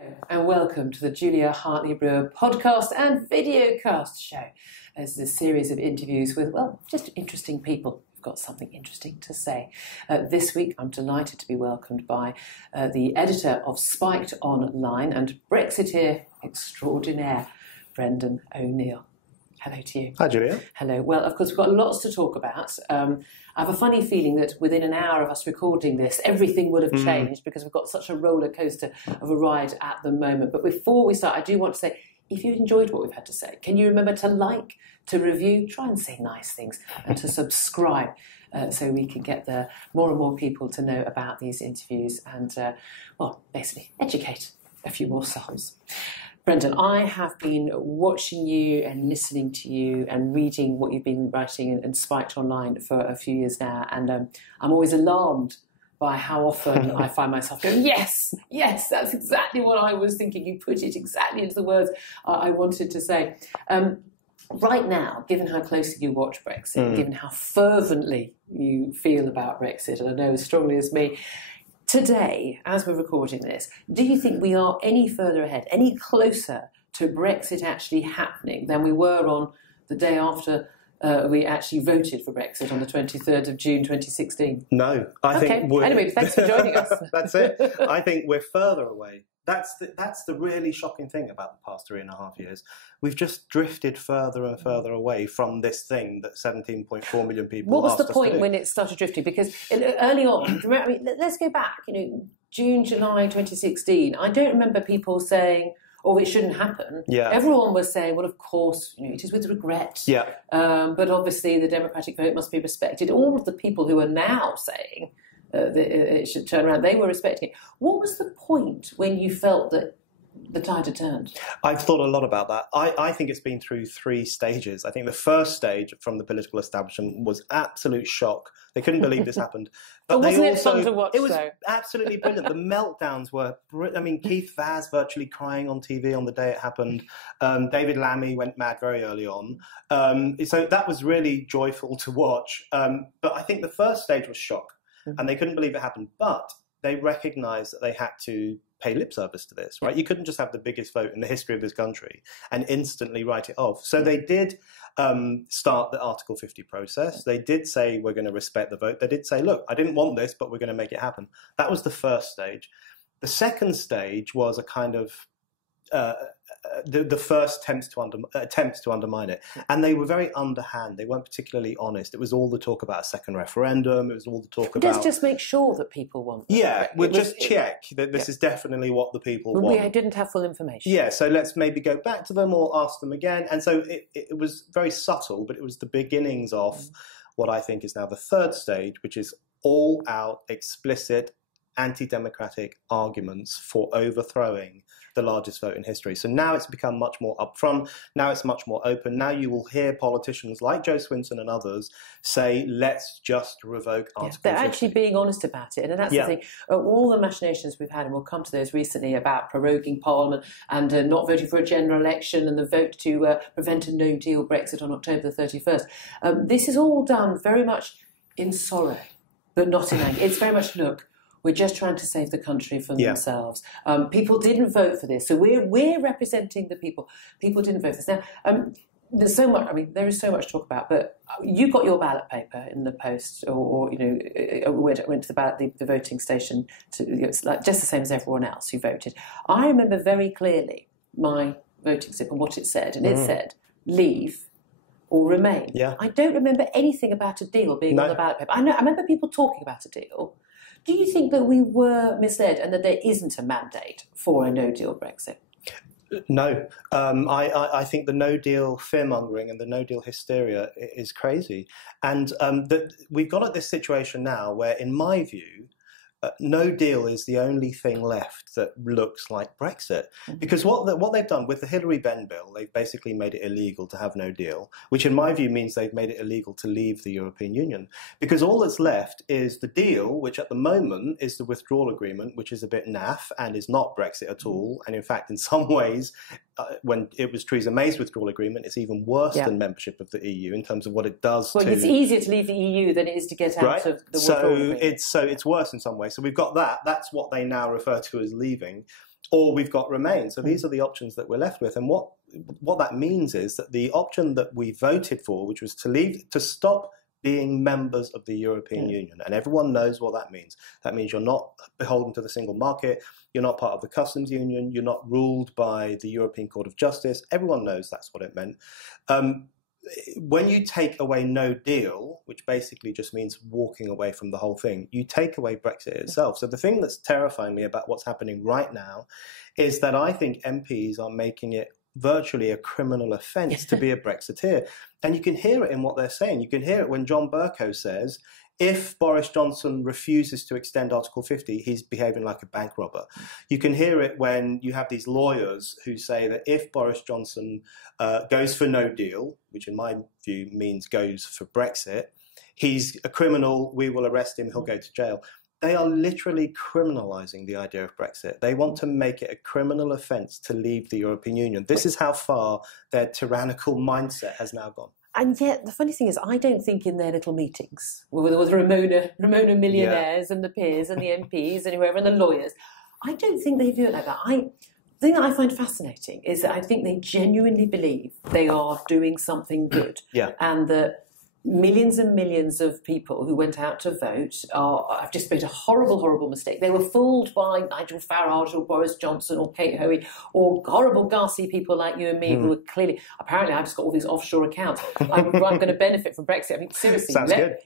And welcome to the Julia Hartley-Brewer podcast and videocast show. As a series of interviews with, well, just interesting people who've got something interesting to say. This week, I'm delighted to be welcomed by the editor of Spiked Online and Brexiteer extraordinaire, Brendan O'Neill. Hello to you. Hi, Julia. Hello. Well, of course, we've got lots to talk about. I have a funny feeling that within an hour of us recording this, everything would have changed because we've got such a roller coaster of a ride at the moment. But before we start, I do want to say, if you enjoyed what we've had to say, can you remember to like, to review, try and say nice things, and to subscribe so we can get more and more people to know about these interviews and, well, basically educate a few more souls. Brendan, I have been watching you and listening to you and reading what you've been writing and Spiked Online for a few years now, and I'm always alarmed by how often I find myself going, yes, that's exactly what I was thinking. You put it exactly into the words I wanted to say. Right now, given how closely you watch Brexit, given how fervently you feel about Brexit, and I know as strongly as me, today, as we're recording this, do you think we are any further ahead, any closer to Brexit actually happening than we were on the day after we actually voted for Brexit on the 23rd of June 2016? No, I think we're... Anyway, thanks for joining us. That's it. I think we're further away. That's the really shocking thing about the past 3.5 years. We've just drifted further and further away from this thing that 17.4 million people What was asked the us point to do. when it started drifting? Because early on, I mean, let's go back, June, July 2016. I don't remember people saying, oh, it shouldn't happen. Yeah. Everyone was saying, well, of course, it is with regret. Yeah. But obviously the democratic vote must be respected. All of the people who are now saying that it should turn around, they were respecting it. What was the point when you felt that the tide had turned? I've thought a lot about that. I think it's been through 3 stages. I think the first stage from the political establishment was absolute shock. They couldn't believe this happened. But wasn't it fun to watch, it was though? absolutely brilliant. The meltdowns were I mean, Keith Vaz virtually crying on TV on the day it happened. David Lammy went mad very early on. So that was really joyful to watch. But I think the first stage was shock. And they couldn't believe it happened. But they recognised that they had to pay lip service to this, right? You couldn't just have the biggest vote in the history of this country and instantly write it off. So they did start the Article 50 process. They did say, we're going to respect the vote. They did say, look, I didn't want this, but we're going to make it happen. That was the first stage. The second stage was a kind of the first attempts to undermine it. And they were very underhand. They weren't particularly honest. It was all the talk about a second referendum. It was all the talk about... Let's just make sure that people want that. Yeah, we'll just check that this is definitely what the people want. We didn't have full information. Yeah, so let's maybe go back to them or ask them again. And so it was very subtle, but it was the beginnings of what I think is now the third stage, which is all-out, explicit, anti-democratic arguments for overthrowing the largest vote in history. So now it's become much more upfront. Now it's much more open. Now you will hear politicians like Joe Swinson and others say, let's just revoke Article 50. They're actually being honest about it. And that's the thing. All the machinations we've had, and we'll come to those recently, about proroguing Parliament and not voting for a general election and the vote to prevent a no-deal Brexit on October the 31st. This is all done very much in sorrow, but not in anger. It's very much, look, we're just trying to save the country from themselves. People didn't vote for this, so we're representing the people. People didn't vote for this. Now, there's so much. I mean, there is so much to talk about. But you got your ballot paper in the post, or went to the voting station. It's like just the same as everyone else who voted. I remember very clearly my voting slip and what it said, and it said leave or remain. Yeah. I don't remember anything about a deal being on the ballot paper. I remember people talking about a deal. Do you think that we were misled and that there isn't a mandate for a no-deal Brexit? No. I think the no-deal fear-mongering and the no-deal hysteria is crazy. And we've got at this situation now where, in my view, no deal is the only thing left that looks like Brexit. Because what they've done with the Hillary Benn bill, they've basically made it illegal to have no deal, which in my view means they've made it illegal to leave the European Union. Because all that's left is the deal, which at the moment is the withdrawal agreement, which is a bit naff and is not Brexit at all. And in fact, in some ways, when it was Theresa May's withdrawal agreement, it's even worse than membership of the EU in terms of what it does to... Well, it's easier to leave the EU than it is to get out of the withdrawal agreement. So it's worse in some ways. So we've got that. That's what they now refer to as leaving. or we've got Remain. So these are the options that we're left with. And what that means is that the option that we voted for, which was to stop being members of the European Union, and everyone knows what that means. That means you're not beholden to the single market, you're not part of the customs union, you're not ruled by the European Court of Justice. Everyone knows that's what it meant. When you take away no deal, which basically just means walking away from the whole thing, you take away Brexit itself. So the thing that's terrifying me about what's happening right now is that I think MPs are making it virtually a criminal offence to be a Brexiteer. And you can hear it in what they're saying. You can hear it when John Bercow says, if Boris Johnson refuses to extend Article 50, he's behaving like a bank robber. You can hear it when you have these lawyers who say that if Boris Johnson goes for no deal, which in my view means goes for Brexit, he's a criminal, we will arrest him, he'll go to jail. They are literally criminalising the idea of Brexit. They want to make it a criminal offence to leave the European Union. This is how far their tyrannical mindset has now gone. And yet, the funny thing is, I don't think in their little meetings, with Ramona millionaires and the peers and the MPs and whoever and the lawyers, I don't think they view it like that. The thing that I find fascinating is that I think they genuinely believe they are doing something good. And that millions and millions of people who went out to vote have just made a horrible, horrible mistake. They were fooled by Nigel Farage or Boris Johnson or Kate Hoey or horrible, ghastly people like you and me who were clearly, apparently I've just got all these offshore accounts. I'm going to benefit from Brexit. I mean, seriously,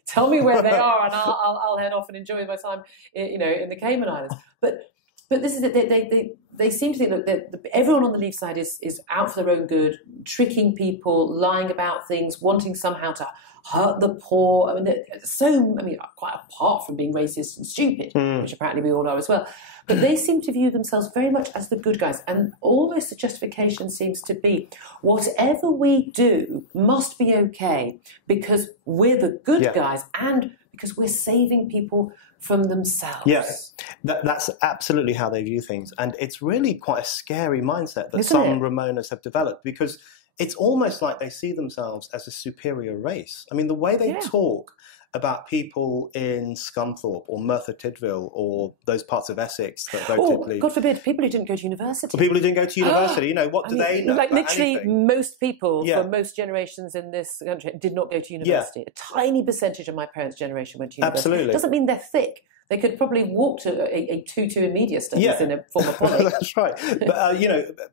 tell me where they are and I'll head off and enjoy my time, in the Cayman Islands. But this is it. They seem to think that everyone on the Leave side is out for their own good, tricking people, lying about things, wanting somehow to hurt the poor. I mean, quite apart from being racist and stupid, which apparently we all are as well. But they seem to view themselves very much as the good guys. And almost the justification seems to be, whatever we do must be okay because we're the good guys and because we're saving people from themselves. Yes, that's absolutely how they view things. And it's really quite a scary mindset that some Ramonas have developed because it's almost like they see themselves as a superior race. I mean, the way they talk about people in Scunthorpe or Merthyr Tydfil or those parts of Essex that voted Leave. God forbid, people who didn't go to university. People who didn't go to university, what do they know? Like about literally anything? most people from most generations in this country did not go to university. A tiny percentage of my parents' generation went to university. Absolutely. It doesn't mean they're thick. They could probably walk to a 2-2 in media studies in a former college. That's right. But,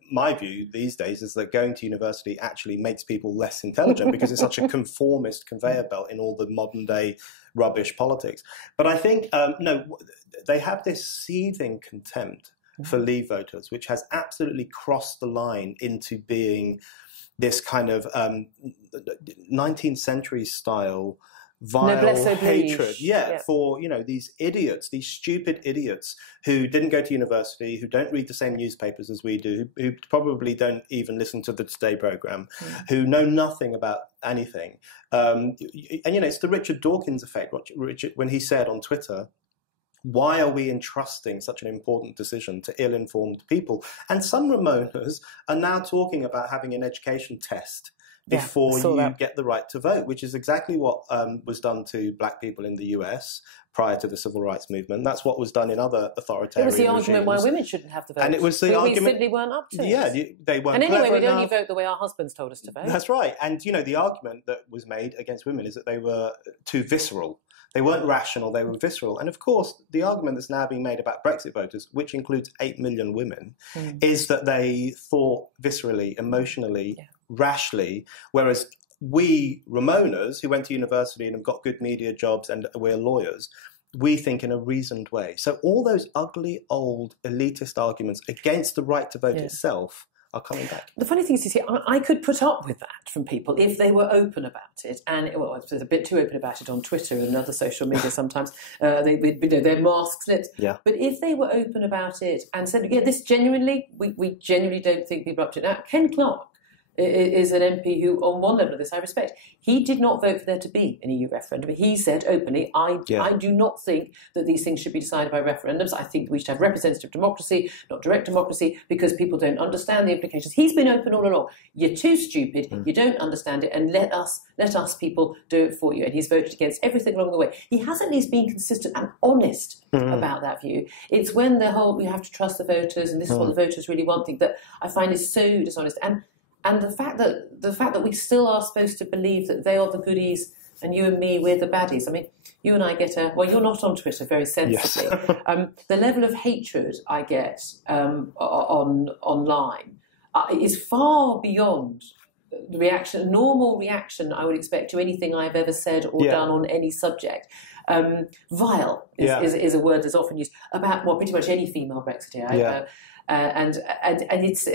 my view these days is that going to university actually makes people less intelligent because it's such a conformist conveyor belt in all the modern day rubbish politics. But I think, they have this seething contempt for Leave voters, which has absolutely crossed the line into being this kind of 19th century style vile hatred for these idiots, these stupid idiots who didn't go to university, who don't read the same newspapers as we do, who probably don't even listen to the Today programme, who know nothing about anything. It's the Richard Dawkins effect, when he said on Twitter, why are we entrusting such an important decision to ill-informed people? And some Ramonas are now talking about having an education test before you get the right to vote, which is exactly what was done to black people in the US prior to the civil rights movement. That's what was done in other authoritarian regimes. It was the argument why women shouldn't have to vote. And it was the argument... We simply weren't up to it. Yeah, they weren't. And anyway, we'd only enough. vote the way our husbands told us to vote. That's right. And, the argument that was made against women is that they were too visceral. They weren't rational, they were visceral. And of course, the argument that's now being made about Brexit voters, which includes 8 million women, is that they thought viscerally, emotionally, rashly, whereas we Ramonas, who went to university and have got good media jobs and we're lawyers, we think in a reasoned way. So all those ugly, old, elitist arguments against the right to vote itself are coming back. The funny thing is, you see, I could put up with that from people if they were open about it. And, they're a bit too open about it on Twitter and other social media sometimes. Their masks lit. Yeah. But if they were open about it and said, this genuinely, we genuinely don't think people are up to it. Now, Ken Clarke is an MP who, on one level of this, I respect. He did not vote for there to be an EU referendum. He said openly, I do not think that these things should be decided by referendums. I think we should have representative democracy, not direct democracy, because people don't understand the implications. He's been open all along. You're too stupid. You don't understand it, and let us people do it for you. And he's voted against everything along the way. He has at least been consistent and honest about that view. It's when the whole we have to trust the voters and this is what the voters really want thing that I find is so dishonest. And the fact that we still are supposed to believe that they are the goodies and you and me, we're the baddies. I mean, you and I get you're not on Twitter very sensibly. Yes. The level of hatred I get online is far beyond the normal reaction I would expect to anything I've ever said or done on any subject. Vile is a word that's often used about pretty much any female Brexiteer. And it's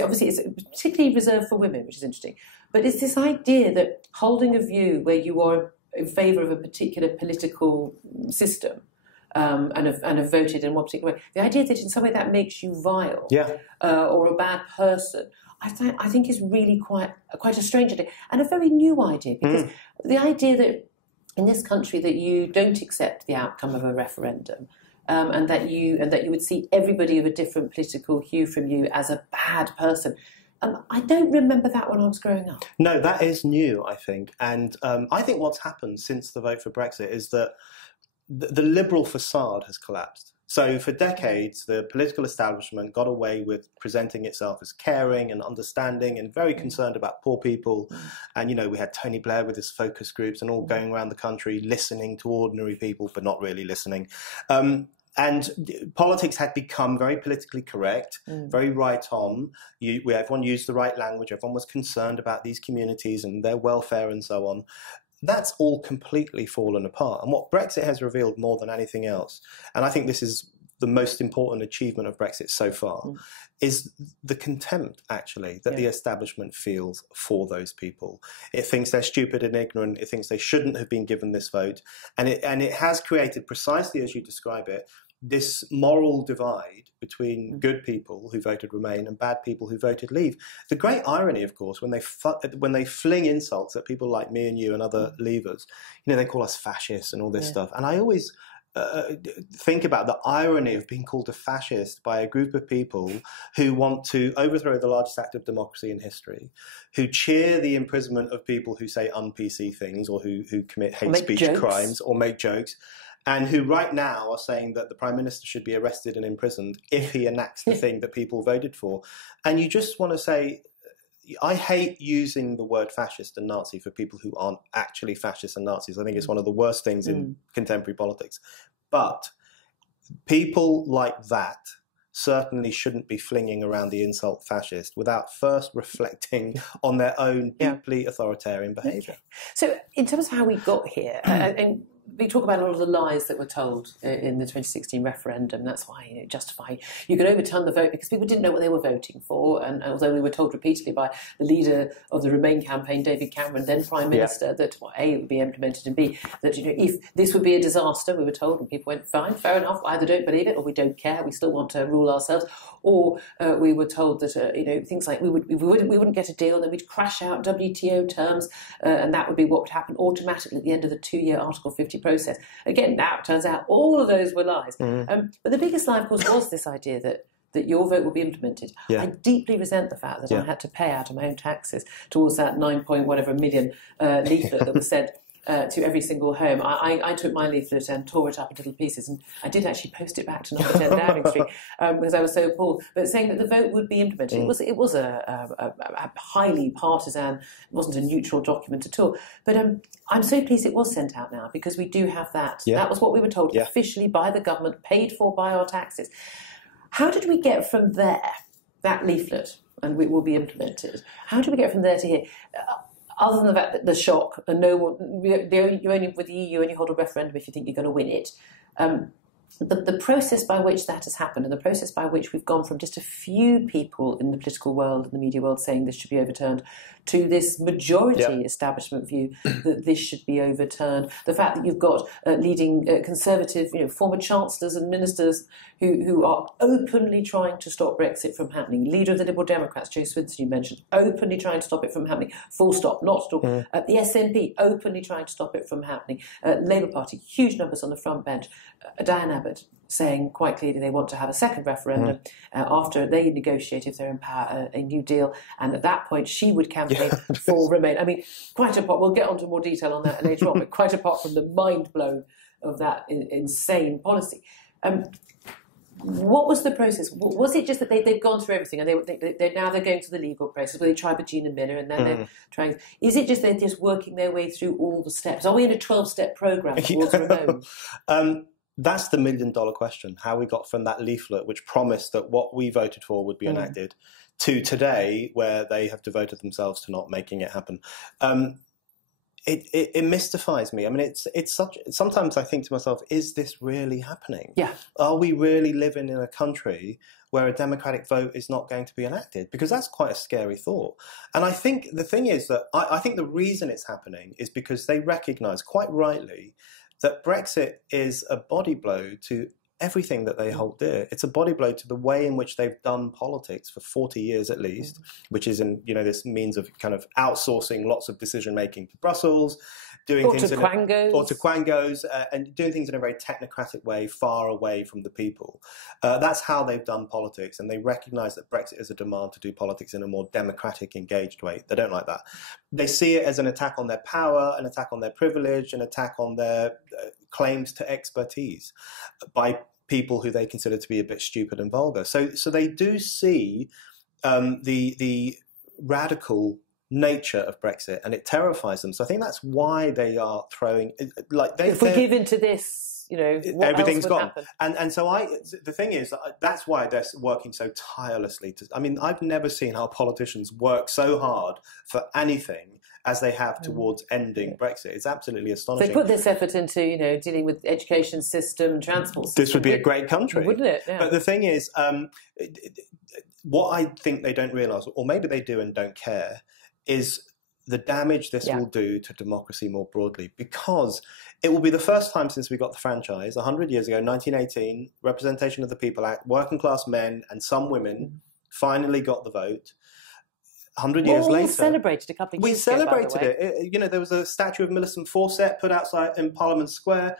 obviously it's particularly reserved for women, which is interesting. But it's this idea that holding a view where you are in favour of a particular political system and have voted in one particular way, the idea that in some way that makes you vile or a bad person, I think is really quite a strange idea and a very new idea, because the idea that in this country that you don't accept the outcome of a referendum. And that you would see everybody of a different political hue from you as a bad person. I don't remember that when I was growing up. No, that is new, I think. And I think what's happened since the vote for Brexit is that the liberal facade has collapsed. So for decades, the political establishment got away with presenting itself as caring and understanding and very concerned about poor people. And, we had Tony Blair with his focus groups and all going around the country listening to ordinary people, but not really listening. And politics had become very politically correct, very right on. Everyone used the right language. Everyone was concerned about these communities and their welfare and so on. That's all completely fallen apart. And what Brexit has revealed more than anything else, and I think this is the most important achievement of Brexit so far, is the contempt, actually, that the establishment feels for those people. It thinks they're stupid and ignorant. It thinks they shouldn't have been given this vote. And it has created, precisely as you describe it, this moral divide between good people who voted Remain and bad people who voted Leave. The great irony, of course, when they fling insults at people like me and you and other Leavers, they call us fascists and all this stuff. And I always think about the irony of being called a fascist by a group of people who want to overthrow the largest act of democracy in history, who cheer the imprisonment of people who say un-PC things or who commit hate speech crimes or make jokes, and who right now are saying that the Prime Minister should be arrested and imprisoned if he enacts the thing that people voted for. And you just want to say, I hate using the word fascist and Nazi for people who aren't actually fascists and Nazis. I think it's one of the worst things in contemporary politics. But people like that certainly shouldn't be flinging around the insult fascist without first reflecting on their own deeply authoritarian behaviour. So in terms of how we got here, and we talk about a lot of the lies that were told in the 2016 referendum. That's why you could overturn the vote because people didn't know what they were voting for. And although we were told repeatedly by the leader of the Remain campaign, David Cameron, then Prime Minister, that A, it would be implemented, and B, that if this would be a disaster, we were told, and people went, fine, fair enough, either don't believe it or we don't care, we still want to rule ourselves. Or we were told that things like we wouldn't get a deal, and then we'd crash out WTO terms, and that would be what would happen automatically at the end of the 2-year Article 50 process. Again, now it turns out all of those were lies. But the biggest lie, of course, was this idea that your vote will be implemented. I deeply resent the fact that I had to pay out of my own taxes towards that 9-point-whatever million leaflet that was sent to every single home. I took my leaflet and tore it up into little pieces, and I did actually post it back to number 10 Downing Street because I was so appalled. But saying that the vote would be implemented, it was a highly partisan, it wasn't a neutral document at all. But I'm so pleased it was sent out now, because we do have that. That was what we were told officially by the government, paid for by our taxes. How did we get from there, that leaflet, and it will be implemented? How did we get from there to here? Other than the fact that the shock, and you only with the EU, you only hold a referendum if you think you're going to win it. The process by which that has happened, and the process by which we've gone from just a few people in the political world and the media world saying this should be overturned, to this majority establishment view that this should be overturned. The fact that you've got leading Conservative, former chancellors and ministers who are openly trying to stop Brexit from happening. Leader of the Liberal Democrats, Joe Swinson, you mentioned, openly trying to stop it from happening. Full stop, not at all. The SNP, openly trying to stop it from happening. Labour Party, huge numbers on the front bench. Diane Abbott saying quite clearly they want to have a second referendum after they negotiate, if they're in power, a new deal. And at that point, she would campaign for Remain. I mean, quite apart, we'll get onto more detail on that later on, but quite apart from the mind blow of that insane policy. What was the process? Was it just that they've gone through everything and now they're going to the legal process where they tried with Gina Miller and then they're trying... Is it just they're just working their way through all the steps? Are we in a 12-step programme towards Remain? That's the million-dollar question, how we got from that leaflet, which promised that what we voted for would be enacted, to today, where they have devoted themselves to not making it happen. It mystifies me. I mean, it's such. Sometimes I think to myself, is this really happening? Yeah. Are we really living in a country where a democratic vote is not going to be enacted? Because that's quite a scary thought. And I think the thing is that I think the reason it's happening is because they recognise, quite rightly, that Brexit is a body blow to everything that they hold dear. It's a body blow to the way in which they've done politics for 40 years at least, which is in this means of kind of outsourcing lots of decision making to Brussels, doing or things to Quangos, and doing things in a very technocratic way, far away from the people. That's how they've done politics, and they recognise that Brexit is a demand to do politics in a more democratic, engaged way. They don't like that. They see it as an attack on their power, an attack on their privilege, an attack on their claims to expertise by people who they consider to be a bit stupid and vulgar. So they do see the radical nature of Brexit, and it terrifies them. So I think that's why they are throwing if we give into this, what everything's else would gone. happen? And so the thing is, that's why they're working so tirelessly. I've never seen our politicians work so hard for anything as they have towards ending Brexit. It's absolutely astonishing. They put this effort into, dealing with education system, transport system. This would be a great country, wouldn't it? Yeah. But the thing is, what I think they don't realise, or maybe they do and don't care, is the damage this will do to democracy more broadly, because it will be the first time since we got the franchise 100 years ago, 1918, Representation of the People Act, working class men and some women finally got the vote. 100 years later, we celebrated a couple of years ago. We celebrated it. There was a statue of Millicent Fawcett put outside in Parliament Square.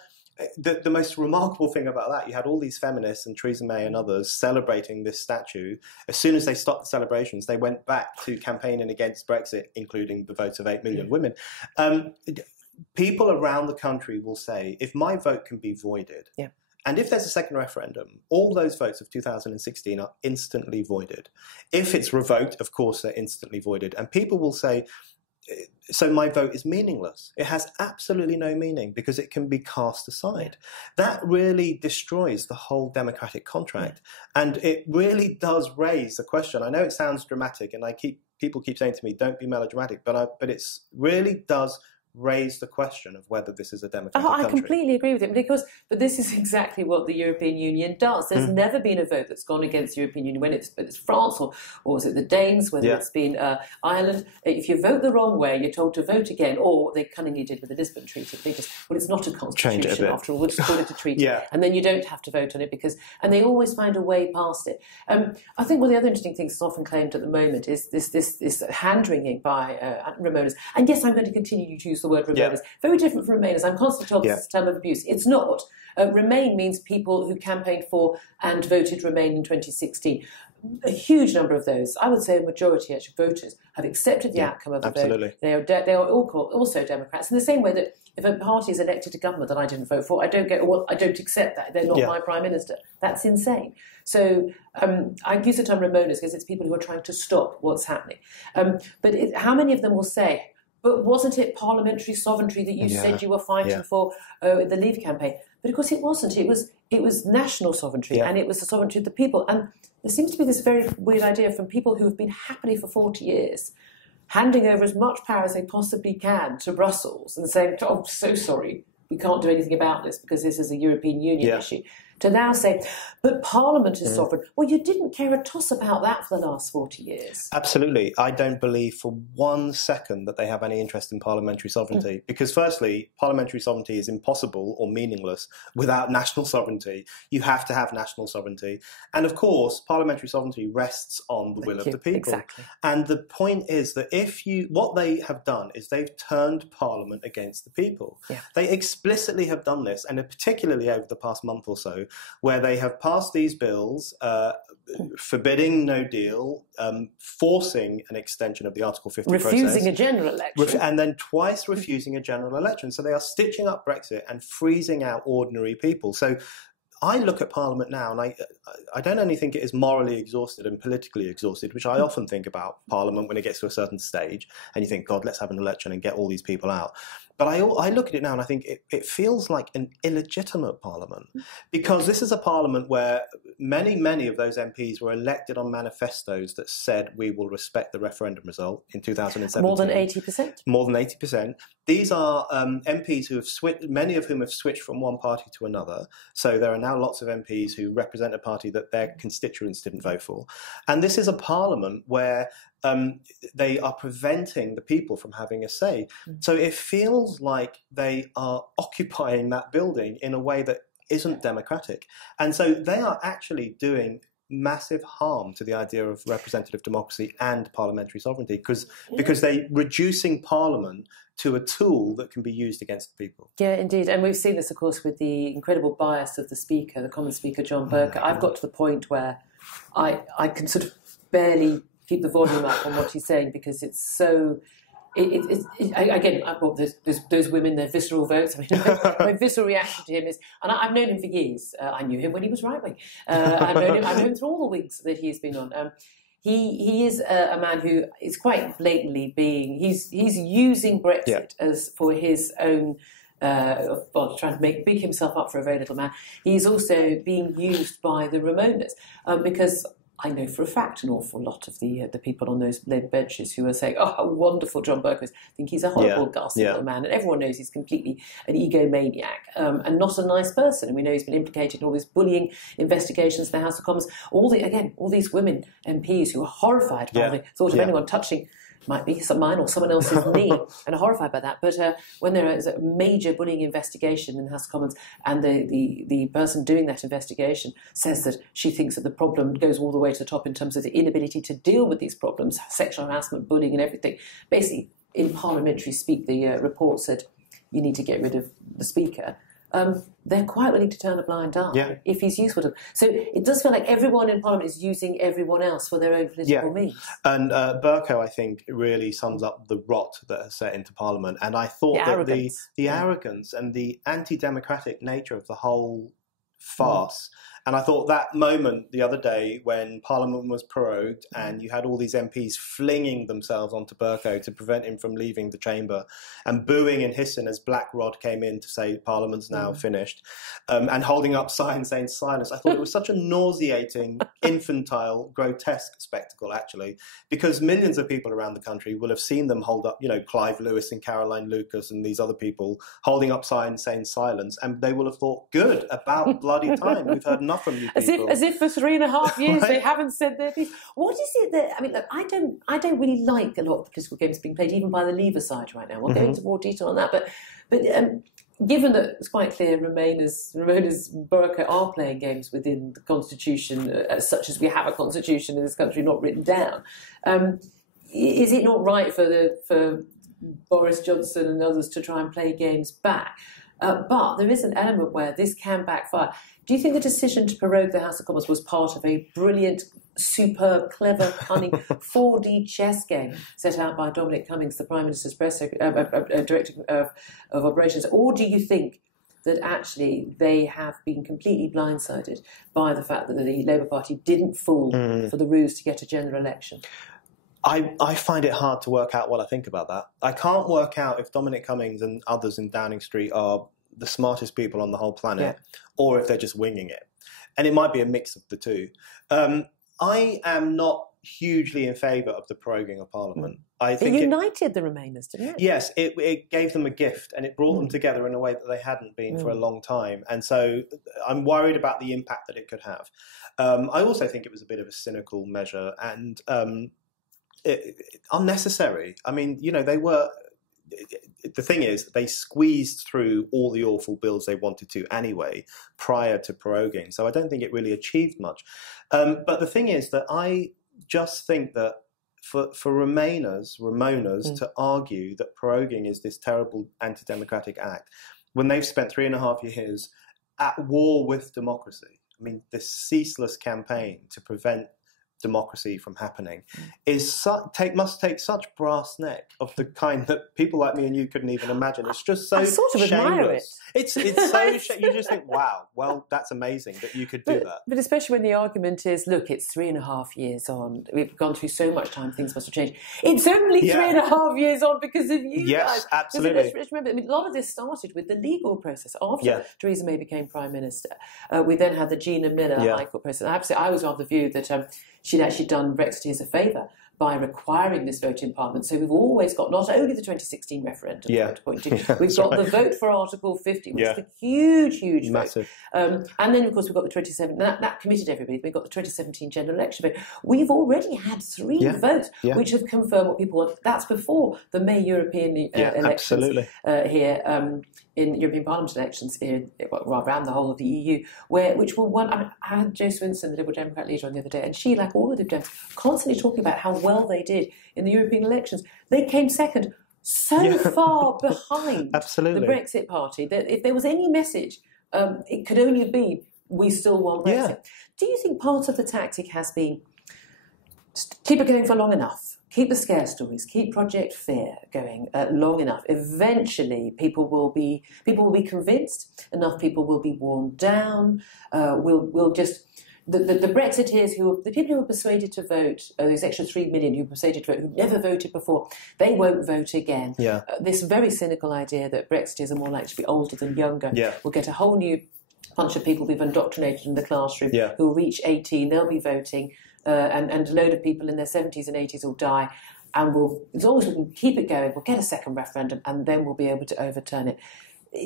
The most remarkable thing about that, you had all these feminists and Theresa May and others celebrating this statue. As soon as they stopped the celebrations, they went back to campaigning against Brexit, including the votes of 8 million women. People around the country will say, if my vote can be voided, and if there's a second referendum, all those votes of 2016 are instantly voided. If it's revoked, of course, they're instantly voided. And people will say, so my vote is meaningless. It has absolutely no meaning because it can be cast aside. That really destroys the whole democratic contract. And it really does raise the question. I know it sounds dramatic, and people keep saying to me, don't be melodramatic, but it really does raise the question of whether this is a democratic country. I completely agree with him, but this is exactly what the European Union does. There's never been a vote that's gone against the European Union, when it's France or was it the Danes, whether it's been Ireland. If you vote the wrong way, you're told to vote again, or what they cunningly did with the Lisbon Treaty. They just, it's not a constitution after all, we'll just call it a treaty. And then you don't have to vote on it and they always find a way past it. I think one of the other interesting things that's often claimed at the moment is this hand-wringing by Remainers. And yes, I'm going to continue to use the word Remainers. Very different from Remainers. I'm constantly told this is a term of abuse. It's not. Remain means people who campaigned for and voted Remain in 2016. A huge number of those, I would say a majority actually voters, have accepted the outcome of the vote. They are all also Democrats, in the same way that if a party is elected to government that I didn't vote for, I don't accept that. They're not my Prime Minister. That's insane. So I use the term Remainers because it's people who are trying to stop what's happening. But how many of them will say, but wasn't it parliamentary sovereignty that you said you were fighting for in the Leave campaign? But of course it wasn't. It was national sovereignty, and it was the sovereignty of the people. And there seems to be this very weird idea from people who have been happily for 40 years, handing over as much power as they possibly can to Brussels and saying, oh, so sorry, we can't do anything about this because this is a European Union issue. to now say, but Parliament is sovereign. Well, you didn't care a toss about that for the last 40 years. Absolutely. I don't believe for 1 second that they have any interest in parliamentary sovereignty. Because firstly, parliamentary sovereignty is impossible or meaningless without national sovereignty. You have to have national sovereignty. And of course, parliamentary sovereignty rests on the will of the people. Exactly. And the point is that what they have done is they've turned Parliament against the people. Yeah. They explicitly have done this, and particularly over the past month or so, where they have passed these bills forbidding no deal, forcing an extension of the Article 50 process. Refusing a general election. And then twice refusing a general election. So they are stitching up Brexit and freezing out ordinary people. So I look at Parliament now, and I don't only think it is morally exhausted and politically exhausted, which I often think about Parliament when it gets to a certain stage, and you think, God, let's have an election and get all these people out. But I look at it now and I think it feels like an illegitimate Parliament, because this is a Parliament where many of those MPs were elected on manifestos that said we will respect the referendum result in 2017. More than 80%? More than 80%. These are MPs who have switched, many of whom have switched from one party to another. So there are now lots of MPs who represent a party that their constituents didn't vote for. And this is a Parliament where they are preventing the people from having a say. So it feels like they are occupying that building in a way that isn't democratic. And so they are actually doing massive harm to the idea of representative democracy and parliamentary sovereignty, because they're reducing Parliament to a tool that can be used against the people. Yeah, indeed. And we've seen this, of course, with the incredible bias of the Speaker, the Commons Speaker, John Burke. I've got to the point where I can sort of barely keep the volume up on what he's saying, because it's so... Again, there's those women, their visceral votes. I mean, my visceral reaction to him is, and I've known him for years. I knew him when he was right wing. I've known him through all the wings that he's been on. He is a man who is quite blatantly he's using Brexit as for his own. Trying to make big himself up for a very little man. He's also being used by the Remoaners because I know for a fact an awful lot of the people on those Labour benches who are saying, "Oh, how wonderful John Burke is." I think he's a horrible, ghastly little man, and everyone knows he's completely an egomaniac and not a nice person. And we know he's been implicated in all these bullying investigations in the House of Commons. All these women MPs who are horrified by the thought of anyone touching. Might be mine or someone else's knee, and are horrified by that. But when there is a major bullying investigation in the House of Commons, and the person doing that investigation says that she thinks that the problem goes all the way to the top in terms of the inability to deal with these problems, sexual harassment, bullying, and everything. Basically, in parliamentary speak, the report said you need to get rid of the Speaker. They're quite willing to turn a blind eye if he's useful to them. So it does feel like everyone in Parliament is using everyone else for their own political means. And Burko, I think, really sums up the rot that has set into Parliament. And I thought the arrogance and the anti-democratic nature of the whole farce. And I thought that moment the other day when Parliament was prorogued and you had all these MPs flinging themselves onto Burko to prevent him from leaving the chamber and booing and hissing as Black Rod came in to say Parliament's now finished and holding up signs saying silence. I thought it was such a nauseating, infantile, grotesque spectacle, actually, because millions of people around the country will have seen them hold up, Clive Lewis and Caroline Lucas and these other people holding up signs saying silence, and they will have thought, good, about bloody time. We've heard enough from you people. As if for 3.5 years they haven't said their piece. What is it that look, I don't really like a lot of the political games being played, even by the Leaver side right now. We'll go into more detail on that, but given that it's quite clear Remainers Burqa are playing games within the Constitution, such as we have a Constitution in this country not written down, is it not right for Boris Johnson and others to try and play games back? But there is an element where this can backfire. Do you think the decision to prorogue the House of Commons was part of a brilliant, superb, clever, cunning 4D chess game set out by Dominic Cummings, the Prime Minister's press director of operations? Or do you think that actually they have been completely blindsided by the fact that the Labour Party didn't fall for the ruse to get a general election? I find it hard to work out what I think about that. I can't work out if Dominic Cummings and others in Downing Street are the smartest people on the whole planet or if they're just winging it. And it might be a mix of the two. I am not hugely in favour of the proroguing of Parliament. I think it united the Remainers, didn't it? Yes, it gave them a gift, and it brought them together in a way that they hadn't been for a long time. And so I'm worried about the impact that it could have. I also think it was a bit of a cynical measure and unnecessary. I mean, they were... The thing is, they squeezed through all the awful bills they wanted to anyway prior to proroguing. So I don't think it really achieved much. But the thing is that I just think that for Ramonas to argue that proroguing is this terrible anti-democratic act when they've spent 3.5 years at war with democracy, I mean, this ceaseless campaign to prevent democracy from happening must take such brass neck of the kind that people like me and you couldn't even imagine. It's just so I sort of shameless. admire it. It's so you just think, wow, well, that's amazing that you could do that. But especially when the argument is, look, it's 3.5 years on. We've gone through so much time. Things must have changed. It's only 3.5 years on because of you guys. Yes, absolutely. Let's remember, I mean, a lot of this started with the legal process. After Theresa May became Prime Minister, we then had the Gina Miller High Court process. I have to say, I was of the view that she'd actually done Brexiteers a favour by requiring this vote in Parliament. So we've always got not only the 2016 referendum to point to, we've got the vote for Article 50, which is a huge Massive vote. And then, of course, we've got the 2017, that committed everybody. We've got the 2017 general election vote. We've already had 3 votes which have confirmed what people want. That's before the May European elections here, in European Parliament elections around the whole of the EU, which were won. I had Jo Swinson, the Liberal Democrat leader, on the other day, and she, like all the Lib Dems, constantly talking about how well they did in the European elections. They came second, so far behind the Brexit Party that if there was any message, it could only be, we still want Brexit. Yeah. Do you think part of the tactic has been keep it going for long enough? Keep the scare stories, keep Project Fear going long enough. Eventually, people will be convinced. Enough people will be worn down. We'll just the Brexiteers the people who were persuaded to vote, those extra 3 million who were persuaded to vote, who never voted before, they won't vote again. Yeah. This very cynical idea that Brexiteers are more likely to be older than younger. Yeah. We'll get a whole new bunch of people we've indoctrinated in the classroom who will reach 18. They'll be voting. And a load of people in their 70s and 80s will die, and as long as we can keep it going, we'll get a second referendum, and then we'll be able to overturn it.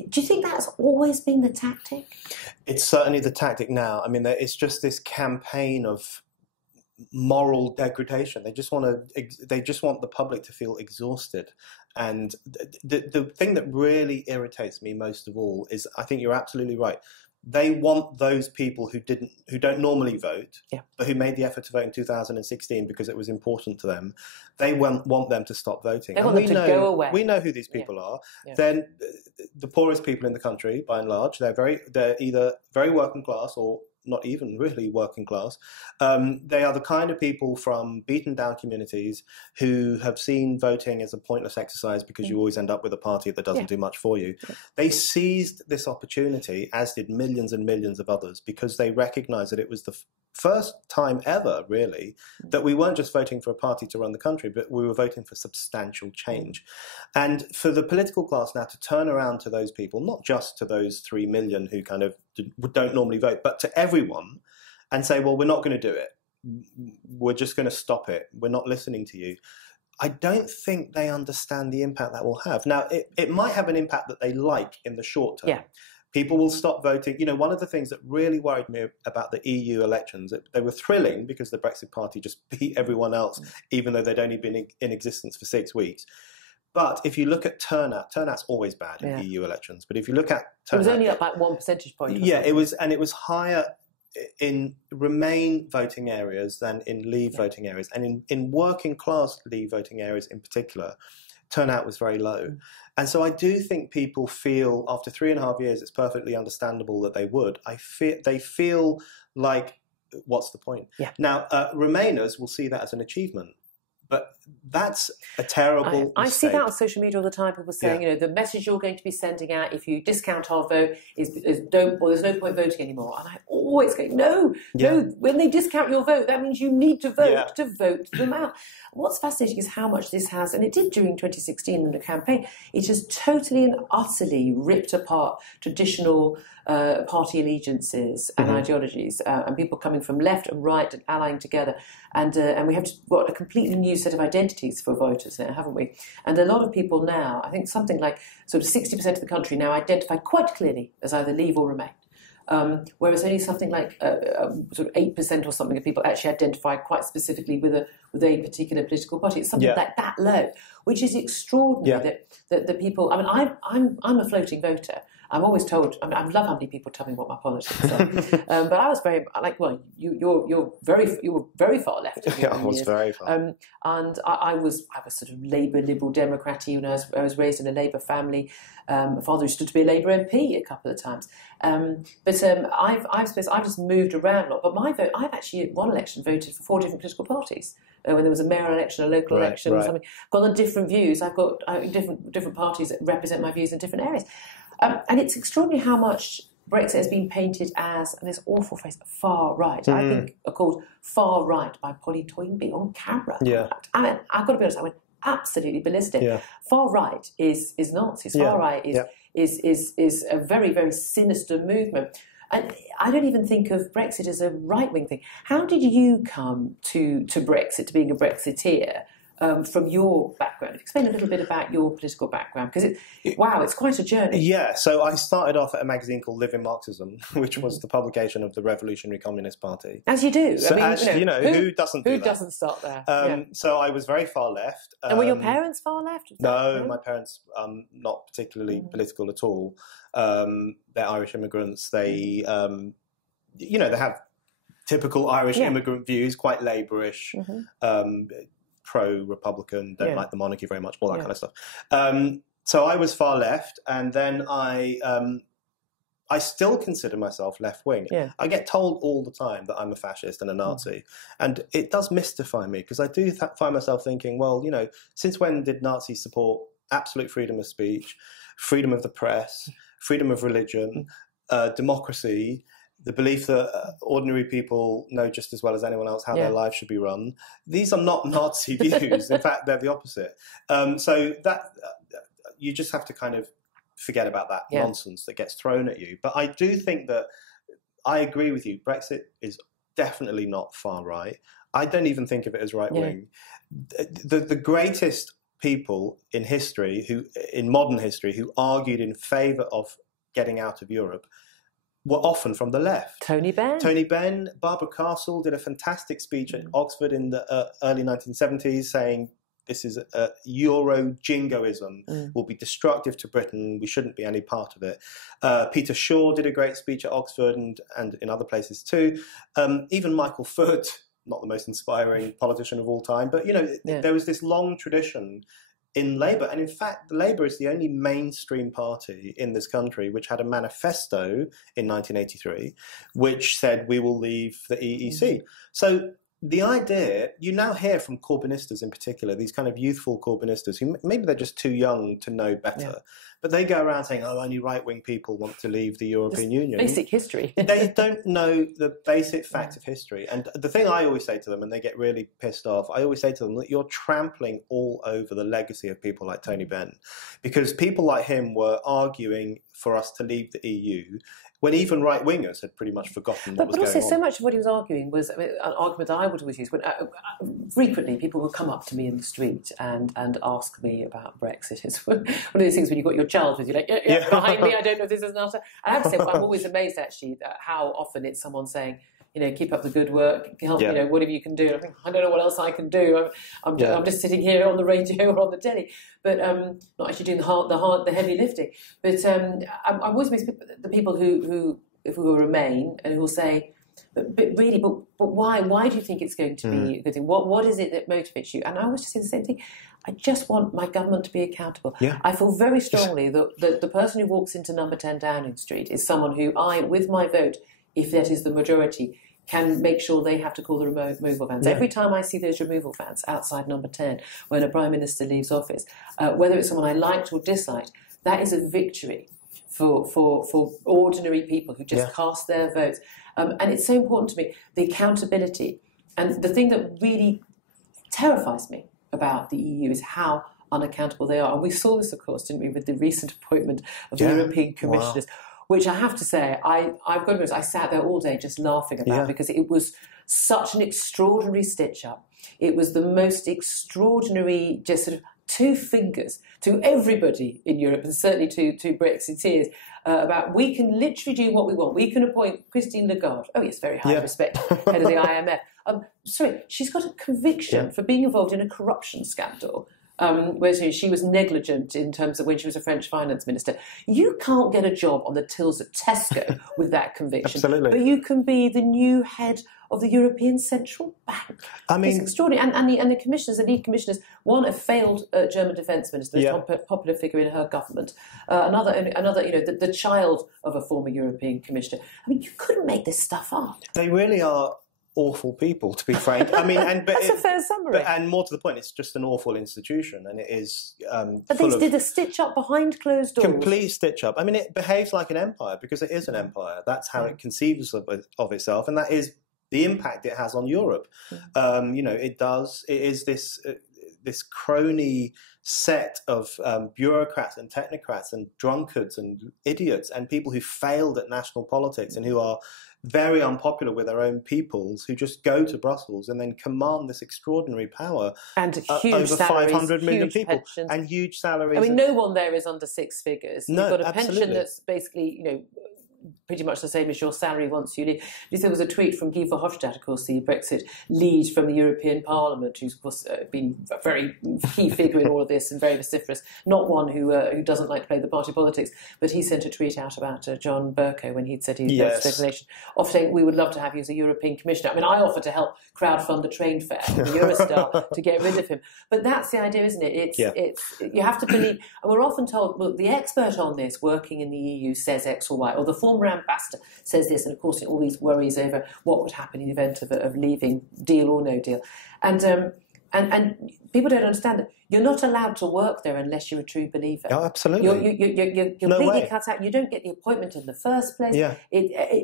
Do you think that's always been the tactic? It's certainly the tactic now. I mean, it's just this campaign of moral degradation. They just want the public to feel exhausted. And the thing that really irritates me most of all is, I think you're absolutely right. They want those people who don't normally vote, but who made the effort to vote in 2016 because it was important to them. They want them to stop voting. They want them to go away. We know who these people are. Yeah. Then the poorest people in the country, by and large, they're either very working class or not even really working class. They are the kind of people from beaten down communities who have seen voting as a pointless exercise because you always end up with a party that doesn't do much for you. Yeah. They seized this opportunity, as did millions and millions of others, because they recognized that it was the first time ever, really, that we weren't just voting for a party to run the country, but we were voting for substantial change. And for the political class now to turn around to those people, not just to those 3 million who kind of don't normally vote, but to everyone, and say, well, we're not going to do it. We're just going to stop it. We're not listening to you. I don't think they understand the impact that will have. Now, it might have an impact that they like in the short term. Yeah. People will stop voting. You know, one of the things that really worried me about the EU elections, they were thrilling because the Brexit Party just beat everyone else, even though they'd only been in existence for 6 weeks. But if you look at turnout's always bad in EU elections. But if you look at turnout, it was only up like 1 percentage point. Yeah, it was higher in Remain voting areas than in Leave voting areas, and in working class Leave voting areas in particular, turnout was very low. And so I do think people feel, after 3.5 years, it's perfectly understandable that they would. They feel like, what's the point? Yeah. Now, Remainers will see that as an achievement. But that's a terrible I see that on social media all the time. People saying, you know, the message you're going to be sending out if you discount our vote is there's no point voting anymore. And I always go, no. When they discount your vote, that means you need to vote them out. What's fascinating is how much this has, and it did during 2016 in the campaign, it just totally and utterly ripped apart traditional party allegiances and ideologies, and people coming from left and right and allying together. And we have got a completely new set of ideas identities for voters now, haven't we? And a lot of people now, I think something like sort of 60% of the country now identify quite clearly as either Leave or Remain. Whereas only something like sort of 8% or something of people actually identify quite specifically with a particular political party. It's something like that low, which is extraordinary. That the people. I mean, I'm a floating voter. I'm always told. I mean, I love how many people tell me what my politics are. But I was very like, well, you were very far left. I was very far. And I was sort of Labour, Liberal Democrat-y when I was raised in a Labour family. My father stood to be a Labour MP a couple of times. But I've just moved around a lot. But my vote, I've actually at one election voted for 4 different political parties. When there was a mayoral election, a local election, or something. Got on different views. I've got different parties that represent my views in different areas. And it's extraordinary how much Brexit has been painted as, and this awful phrase, far right. I think are called far right by Polly Toynbee on camera. Yeah. I mean, I've got to be honest, I went absolutely ballistic. Yeah. Far right is Nazis. Far right is a very, very sinister movement. And I don't even think of Brexit as a right-wing thing. How did you come to Brexit, to being a Brexiteer? From your background, explain a little bit about your political background, because it's quite a journey. Yeah, so I started off at a magazine called Live in Marxism, which was the publication of the Revolutionary Communist Party. As you do. So I mean, who doesn't do that? Who doesn't start there? So I was very far left. And were your parents far left? No, my parents not particularly political at all. They're Irish immigrants. They, they have typical Irish immigrant views, quite Labourish. Pro-Republican, don't like the monarchy very much, all that kind of stuff. So I was far left, and then I still consider myself left-wing. Yeah. I get told all the time that I'm a fascist and a Nazi, and it does mystify me, because I do find myself thinking, well, since when did Nazis support absolute freedom of speech, freedom of the press, freedom of religion, democracy, the belief that ordinary people know just as well as anyone else how their lives should be run? These are not Nazi views. In fact, they're the opposite. So that you just have to kind of forget about that nonsense that gets thrown at you. But I do think that I agree with you. Brexit is definitely not far right. I don't even think of it as right wing. The greatest people in history, in modern history, who argued in favour of getting out of Europe were often from the left. Tony Benn. Barbara Castle did a fantastic speech at Oxford in the early 1970s saying this is Euro-jingoism, will be destructive to Britain, we shouldn't be any part of it. Peter Shaw did a great speech at Oxford and in other places too. Even Michael Foot, not the most inspiring politician of all time, but there was this long tradition in Labour. And in fact, Labour is the only mainstream party in this country which had a manifesto in 1983 which said we will leave the EEC. So the idea, you now hear from Corbynistas in particular, these kind of youthful Corbynistas, who maybe they're just too young to know better, but they go around saying, oh, only right-wing people want to leave the European Union. Basic history. They don't know the basic facts of history. And the thing I always say to them, and they get really pissed off, I always say to them that you're trampling all over the legacy of people like Tony Benn, because people like him were arguing for us to leave the EU when even right-wingers had pretty much forgotten what was going on. But also, so much of what he was arguing was an argument that I would always use. When, frequently, people would come up to me in the street and ask me about Brexit. It's one of those things when you've got your child with you, like, behind me, I don't know if this is an answer. I have to say, I'm always amazed, actually, at how often it's someone saying, keep up the good work, help, whatever you can do. I think, I don't know what else I can do. I'm just sitting here on the radio or on the telly, but not actually doing the heavy lifting. But I always miss the people who will remain and who will say, but why do you think it's going to be a good thing? What is it that motivates you? And I always just say the same thing. I just want my government to be accountable. Yeah. I feel very strongly that the person who walks into number 10 Downing Street is someone who I, with my vote, if that is the majority, can make sure they have to call the removal vans. Yeah. Every time I see those removal vans outside number 10, when a Prime Minister leaves office, whether it's someone I liked or disliked, that is a victory for ordinary people who just cast their votes. And it's so important to me, the accountability. And the thing that really terrifies me about the EU is how unaccountable they are. And we saw this, of course, didn't we, with the recent appointment of the European commissioners. Wow. which I have to say, I've got to be honest, I sat there all day just laughing about because it was such an extraordinary stitch-up. It was the most extraordinary, just sort of two fingers to everybody in Europe, and certainly to Brexiteers, about we can literally do what we want. We can appoint Christine Lagarde. Oh yes, very high respect, head of the IMF. Sorry, she's got a conviction for being involved in a corruption scandal. Where she was negligent in terms of when she was a French finance minister. You can't get a job on the tills at Tesco with that conviction. Absolutely. But you can be the new head of the European Central Bank. I mean, it's extraordinary. And the commissioners, the lead commissioners, one, a failed German defence minister, a popular figure in her government. Another, the child of a former European commissioner. I mean, you couldn't make this stuff up. They really are awful people, to be frank. I mean, that's a fair summary. And more to the point, it's just an awful institution, and it is. But they did a stitch up behind closed doors. Complete stitch up. I mean, it behaves like an empire because it is an empire. That's how it conceives of itself, and that is the impact it has on Europe. It does. It is this crony set of bureaucrats and technocrats and drunkards and idiots and people who failed at national politics and who are very unpopular with their own peoples, who just go to Brussels and then command this extraordinary power and huge over salaries, 500 million people pensions. And huge salaries. I mean, no one there is under six figures. No, You've got a absolutely. pension that's basically, pretty much the same as your salary once you leave. There was a tweet from Guy Verhofstadt, of course, the Brexit lead from the European Parliament, who's, of course, been a very key figure in all of this and very vociferous, not one who doesn't like to play the party politics, but he sent a tweet out about John Bercow when he'd said he'd left resignation, offering, we would love to have you as a European Commissioner. I mean, I offered to help crowdfund the train fare for the Eurostar to get rid of him. But that's the idea, isn't it? It's you have to believe, and we're often told, well, the expert on this working in the EU says X or Y, or the former ambassador says this, and of course all these worries over what would happen in the event of leaving, deal or no deal. And people don't understand that you're not allowed to work there unless you're a true believer. Oh, absolutely. You're completely cut out. You don't get the appointment in the first place. Yeah.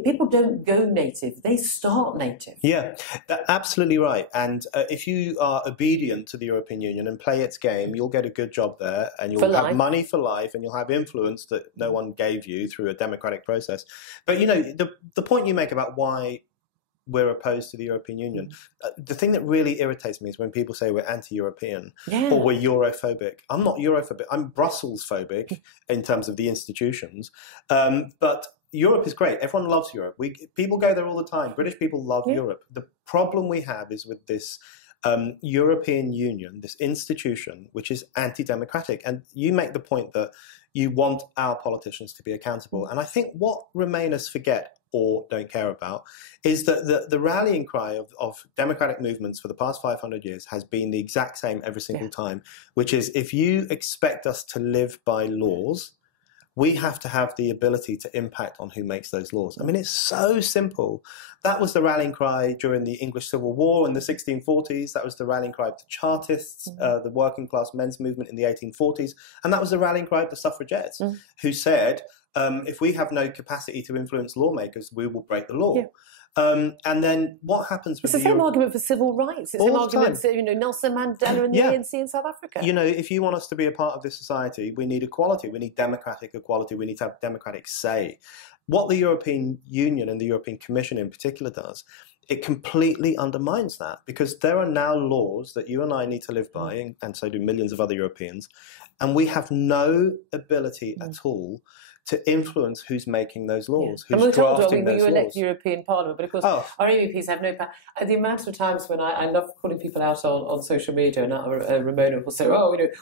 People don't go native. They start native. Yeah, absolutely right. And if you are obedient to the European Union and play its game, you'll get a good job there and you'll have money for life and you'll have influence that no one gave you through a democratic process. But, the point you make about why we're opposed to the European Union. The thing that really irritates me is when people say we're anti-European or we're Europhobic. I'm not Europhobic. I'm Brussels-phobic in terms of the institutions. But Europe is great. Everyone loves Europe. People go there all the time. British people love Europe. The problem we have is with this European Union, this institution, which is anti-democratic. And you make the point that you want our politicians to be accountable. And I think what Remainers forget or don't care about is that the rallying cry of democratic movements for the past 500 years has been the exact same every single time, which is if you expect us to live by laws, we have to have the ability to impact on who makes those laws. I mean, it's so simple. That was the rallying cry during the English Civil War in the 1640s. That was the rallying cry of the Chartists, the working class men's movement in the 1840s. And that was the rallying cry of the suffragettes, who said, if we have no capacity to influence lawmakers, we will break the law. Yeah. And then what happens with it's the same argument for civil rights. It's the same argument for Nelson Mandela and the ANC in South Africa. If you want us to be a part of this society, we need equality. We need democratic equality. We need to have democratic say. What the European Union and the European Commission in particular does, it completely undermines that because there are now laws that you and I need to live by, and so do millions of other Europeans, and we have no ability at all to influence who's making those laws, who's drafting those laws. You elect the European Parliament, but of course our MEPs have no power. The amount of times when I love calling people out on social media, and Ramona will say,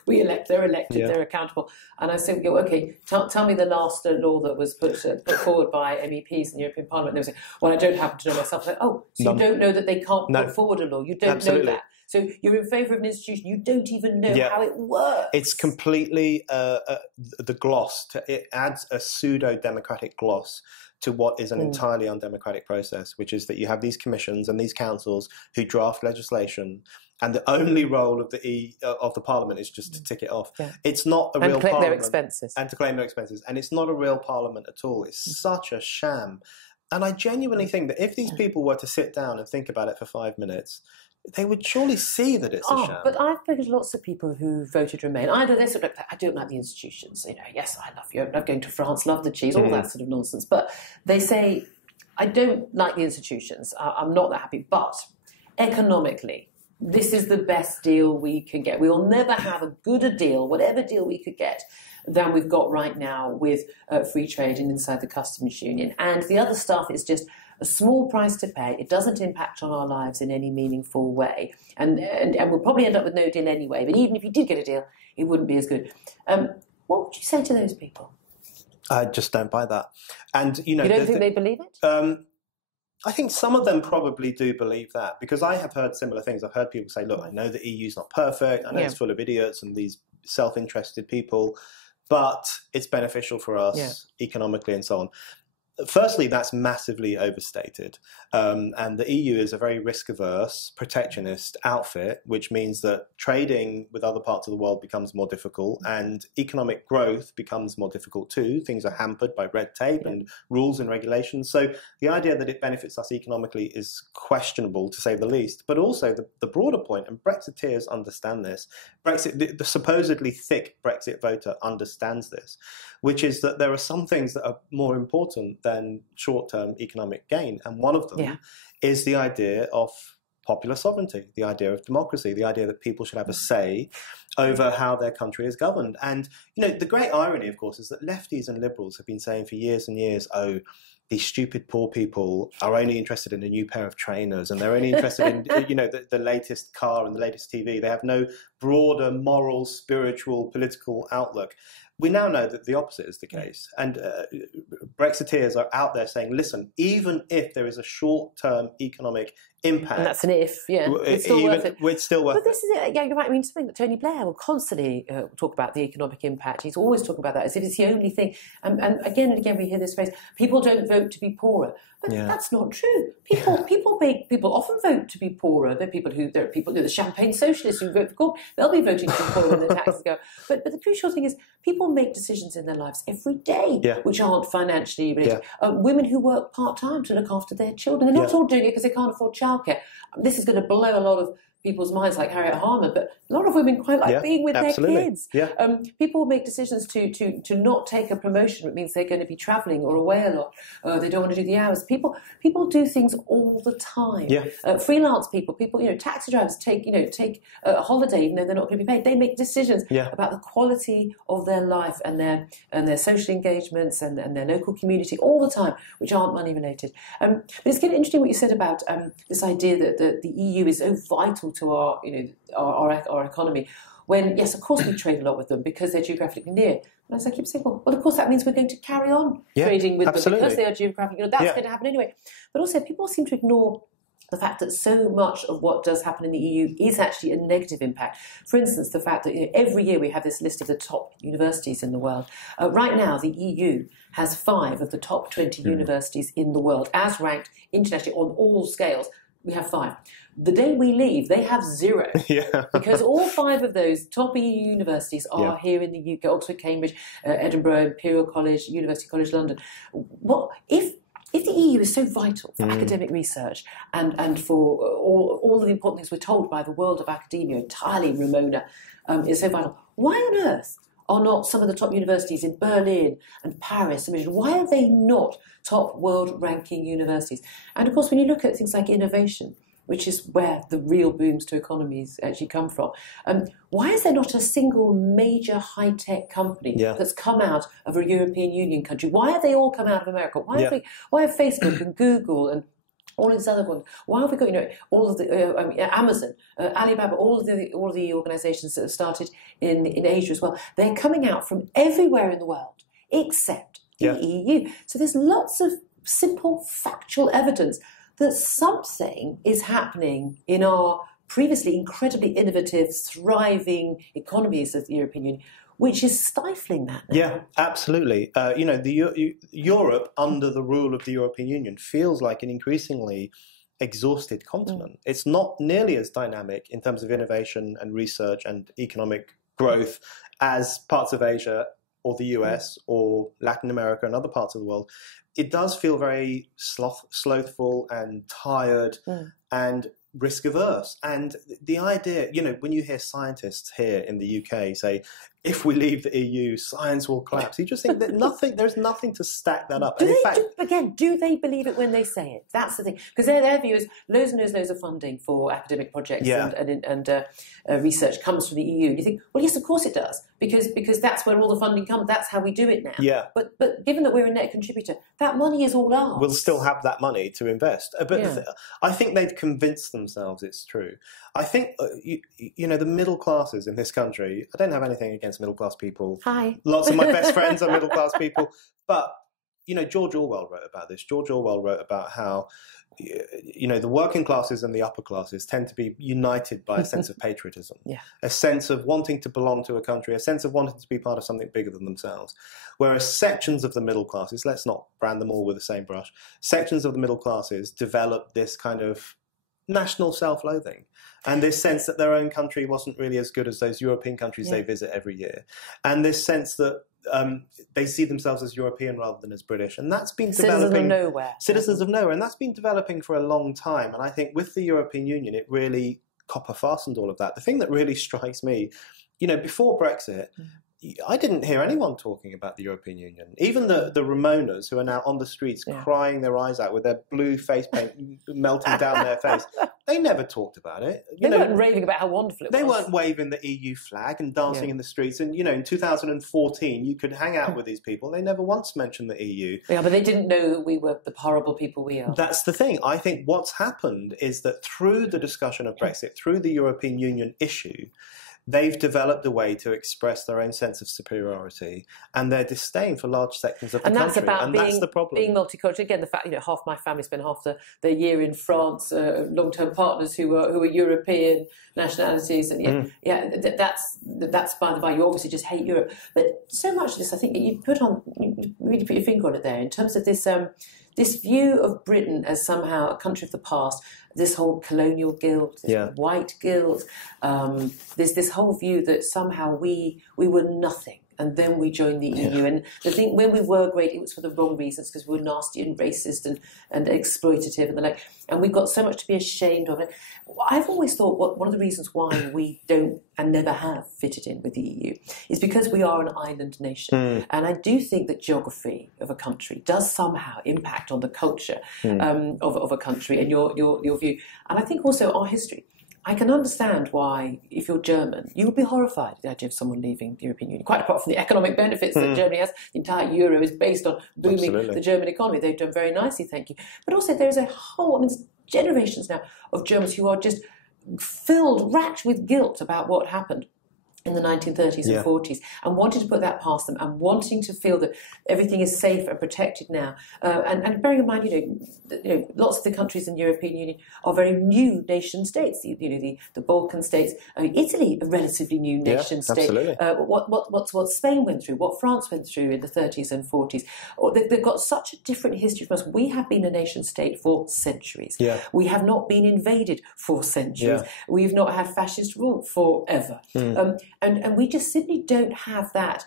we elect, they're elected, they're accountable. And I say, okay, tell me the last law that was put forward by MEPs in the European Parliament. And they will say, well, I don't happen to know myself. Like, so you don't know that they can't put forward a law. You don't know that. So you're in favour of an institution, you don't even know how it works. It's completely the gloss. It adds a pseudo-democratic gloss to what is an entirely undemocratic process, which is that you have these commissions and these councils who draft legislation, and the only role of the Parliament is just to tick it off. Yeah. It's not a real Parliament. And to claim their expenses. And to claim their expenses. And it's not a real Parliament at all. It's such a sham. And I genuinely think that if these people were to sit down and think about it for 5 minutes, they would surely see that it's a sham. But I've spoken to lots of people who voted Remain. Either they sort of, I don't like the institutions. Yes, I love Europe, love going to France, love the cheese, all that sort of nonsense. But they say, I don't like the institutions. I'm not that happy. But economically, this is the best deal we can get. We will never have a gooder deal, whatever deal we could get, than we've got right now with free trade and inside the customs union. And the other stuff is just a small price to pay. It doesn't impact on our lives in any meaningful way. And we'll probably end up with no deal anyway. But even if you did get a deal, it wouldn't be as good. What would you say to those people? I just don't buy that. And you don't think they believe it? I think some of them probably do believe that, because I have heard similar things. I've heard people say, look, I know the EU's not perfect. I know it's full of idiots and these self-interested people, but it's beneficial for us economically and so on. Firstly, that's massively overstated. And the EU is a very risk-averse, protectionist outfit, which means that trading with other parts of the world becomes more difficult and economic growth becomes more difficult too. Things are hampered by red tape and rules and regulations. So the idea that it benefits us economically is questionable, to say the least. But also the broader point, and Brexiteers understand this, the supposedly thick Brexit voter understands this, which is that there are some things that are more important than short-term economic gain. And one of them is the idea of popular sovereignty, the idea of democracy, the idea that people should have a say over how their country is governed. And, the great irony, of course, is that lefties and liberals have been saying for years and years, these stupid poor people are only interested in a new pair of trainers and they're only interested in, the latest car and the latest TV. They have no broader moral, spiritual, political outlook. We now know that the opposite is the case. And Brexiteers are out there saying, listen, even if there is a short-term economic impact... And that's an if, it's still worth it. It's still worth it. But this is it. Yeah, you're right. I mean, something that Tony Blair will constantly talk about, the economic impact. He's always talking about that as if it's the only thing. And again, we hear this phrase, people don't vote to be poorer. But that's not true. People often vote to be poorer. There are people, the champagne socialists who vote for Corbyn, they'll be voting to be poorer when the taxes go. But the crucial thing is, people make decisions in their lives every day which aren't financially related. Women who work part-time to look after their children, they're not all doing it because they can't afford childcare. This is going to blow a lot of people's minds, like Harriet Harman, but a lot of women quite like being with their kids. People make decisions to not take a promotion. It means they're going to be travelling or away a lot. They don't want to do the hours. People do things all the time. Freelance people, taxi drivers take a holiday even though they're not going to be paid. They make decisions about the quality of their life and their social engagements and their local community all the time, which aren't money related. But it's kind of interesting what you said about this idea that the EU is so vital to our economy, when yes, of course we trade a lot with them because they're geographically near. And as I keep saying, well, of course that means we're going to carry on trading with them because they are geographically. That's going to happen anyway. But also, people seem to ignore the fact that so much of what does happen in the EU is actually a negative impact. For instance, the fact that every year we have this list of the top universities in the world. Right now, the EU has 5 of the top 20 universities in the world, as ranked internationally on all scales. We have 5. The day we leave, they have 0. Because all 5 of those top EU universities are here in the UK: Oxford, Cambridge, Edinburgh, Imperial College, University College London. Well, if the EU is so vital for academic research and for all of the important things we're told by the world of academia, entirely Ramona, is so vital, why on earth are not some of the top universities in Berlin and Paris and Madrid? Why are they not top world-ranking universities? And of course, when you look at things like innovation, which is where the real booms to economies actually come from, why is there not a single major high-tech company that's come out of a European Union country? Why have they all come out of America? Why have Facebook and Google and all these other ones? Why have we got all of the Amazon, Alibaba, all of the organisations that have started in Asia as well? They're coming out from everywhere in the world except the EU. So there's lots of simple factual evidence that something is happening in our previously incredibly innovative, thriving economies of the European Union, which is stifling that now. Yeah, absolutely. Europe, under the rule of the European Union, feels like an increasingly exhausted continent. It's not nearly as dynamic in terms of innovation and research and economic growth as parts of Asia or the US or Latin America and other parts of the world. It does feel very slothful and tired. And risk averse. And the idea, when you hear scientists here in the UK say, if we leave the EU, science will collapse, you just think that there's nothing to stack that up. Do they believe it when they say it? That's the thing. Because their view is loads and loads of funding for academic projects and research comes from the EU. And you think, well, yes, of course it does, because that's where all the funding comes. That's how we do it now. Yeah. But given that we're a net contributor, that money is all ours. We'll still have that money to invest. But I think they've convinced themselves it's true. I think, the middle classes in this country, I don't have anything against middle-class people. Hi. Lots of my best friends are middle-class people. But, George Orwell wrote about this. George Orwell wrote about how, the working classes and the upper classes tend to be united by a sense of patriotism, a sense of wanting to belong to a country, a sense of wanting to be part of something bigger than themselves. Whereas sections of the middle classes, let's not brand them all with the same brush, sections of the middle classes develop this kind of national self-loathing and this sense that their own country wasn't really as good as those European countries they visit every year, and this sense that they see themselves as European rather than as British, and that's been developing citizens of nowhere, and that's been developing for a long time. And I think with the European Union, it really copper fastened all of that. The thing that really strikes me, before Brexit, I didn't hear anyone talking about the European Union. Even the Ramonas, who are now on the streets crying their eyes out with their blue face paint melting down their face, they never talked about it. They weren't raving about how wonderful it was. They weren't waving the EU flag and dancing in the streets. And, in 2014, you could hang out with these people. They never once mentioned the EU. Yeah, but they didn't know that we were the horrible people we are. That's the thing. I think what's happened is that through the discussion of Brexit, through the European Union issue, they've developed a way to express their own sense of superiority and their disdain for large sections of the country. That's the problem. Being multicultural. Again, the fact half my family spent half the year in France, long-term partners who were European nationalities, and that's by the by. You obviously just hate Europe, but so much of this, I think, you really put your finger on it there in terms of this. This view of Britain as somehow a country of the past, this whole colonial guilt, this white guilt, there's this whole view that somehow we were nothing and then we joined the EU. And the thing, when we were great, it was for the wrong reasons, because we were nasty and racist and exploitative and the like. And we've got so much to be ashamed of it. I've always thought one of the reasons why we don't and never have fitted in with the EU is because we are an island nation. And I do think that geography of a country does somehow impact on the culture of a country and your view. And I think also our history. I can understand why, if you're German, you would be horrified at the idea of someone leaving the European Union. Quite apart from the economic benefits that Germany has, the entire euro is based on booming the German economy. They've done very nicely, thank you. But also there is a whole, generations now of Germans who are just racked with guilt about what happened in the 1930s and 40s, and wanting to put that past them, and wanting to feel that everything is safe and protected now. And bearing in mind, lots of the countries in the European Union are very new nation states. The Balkan states, Italy, a relatively new nation state. Absolutely. What Spain went through, what France went through in the 30s and 40s. They've got such a different history from us. We have been a nation state for centuries. Yeah. We have not been invaded for centuries. Yeah. We've not had fascist rule forever. And we just simply don't have that,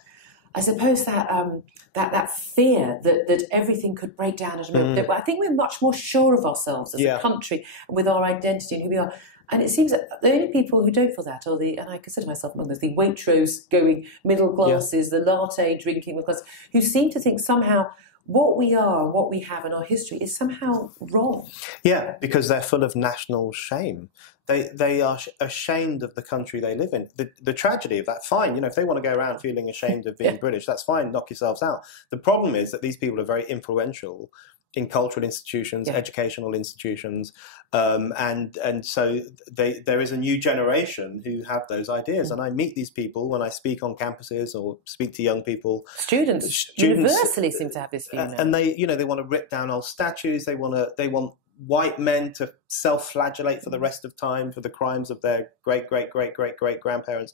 I suppose, that fear that everything could break down at a moment. I think we're much more sure of ourselves as a country, with our identity and who we are. And it seems that the only people who don't feel that are and I consider myself among those, the Waitrose going middle classes, the latte drinking middle classes, who seem to think somehow what we are, what we have in our history is somehow wrong. Yeah, because they're full of national shame. They are ashamed of the country they live in. The tragedy of that, fine, if they want to go around feeling ashamed of being British, that's fine, knock yourselves out. The problem is that these people are very influential in cultural institutions, educational institutions, and so there is a new generation who have those ideas. And I meet these people when I speak on campuses or speak to young people. Students universally seem to have this view now. And they want to rip down old statues. They want white men to self-flagellate for the rest of time for the crimes of their great-great-great-great-great-grandparents.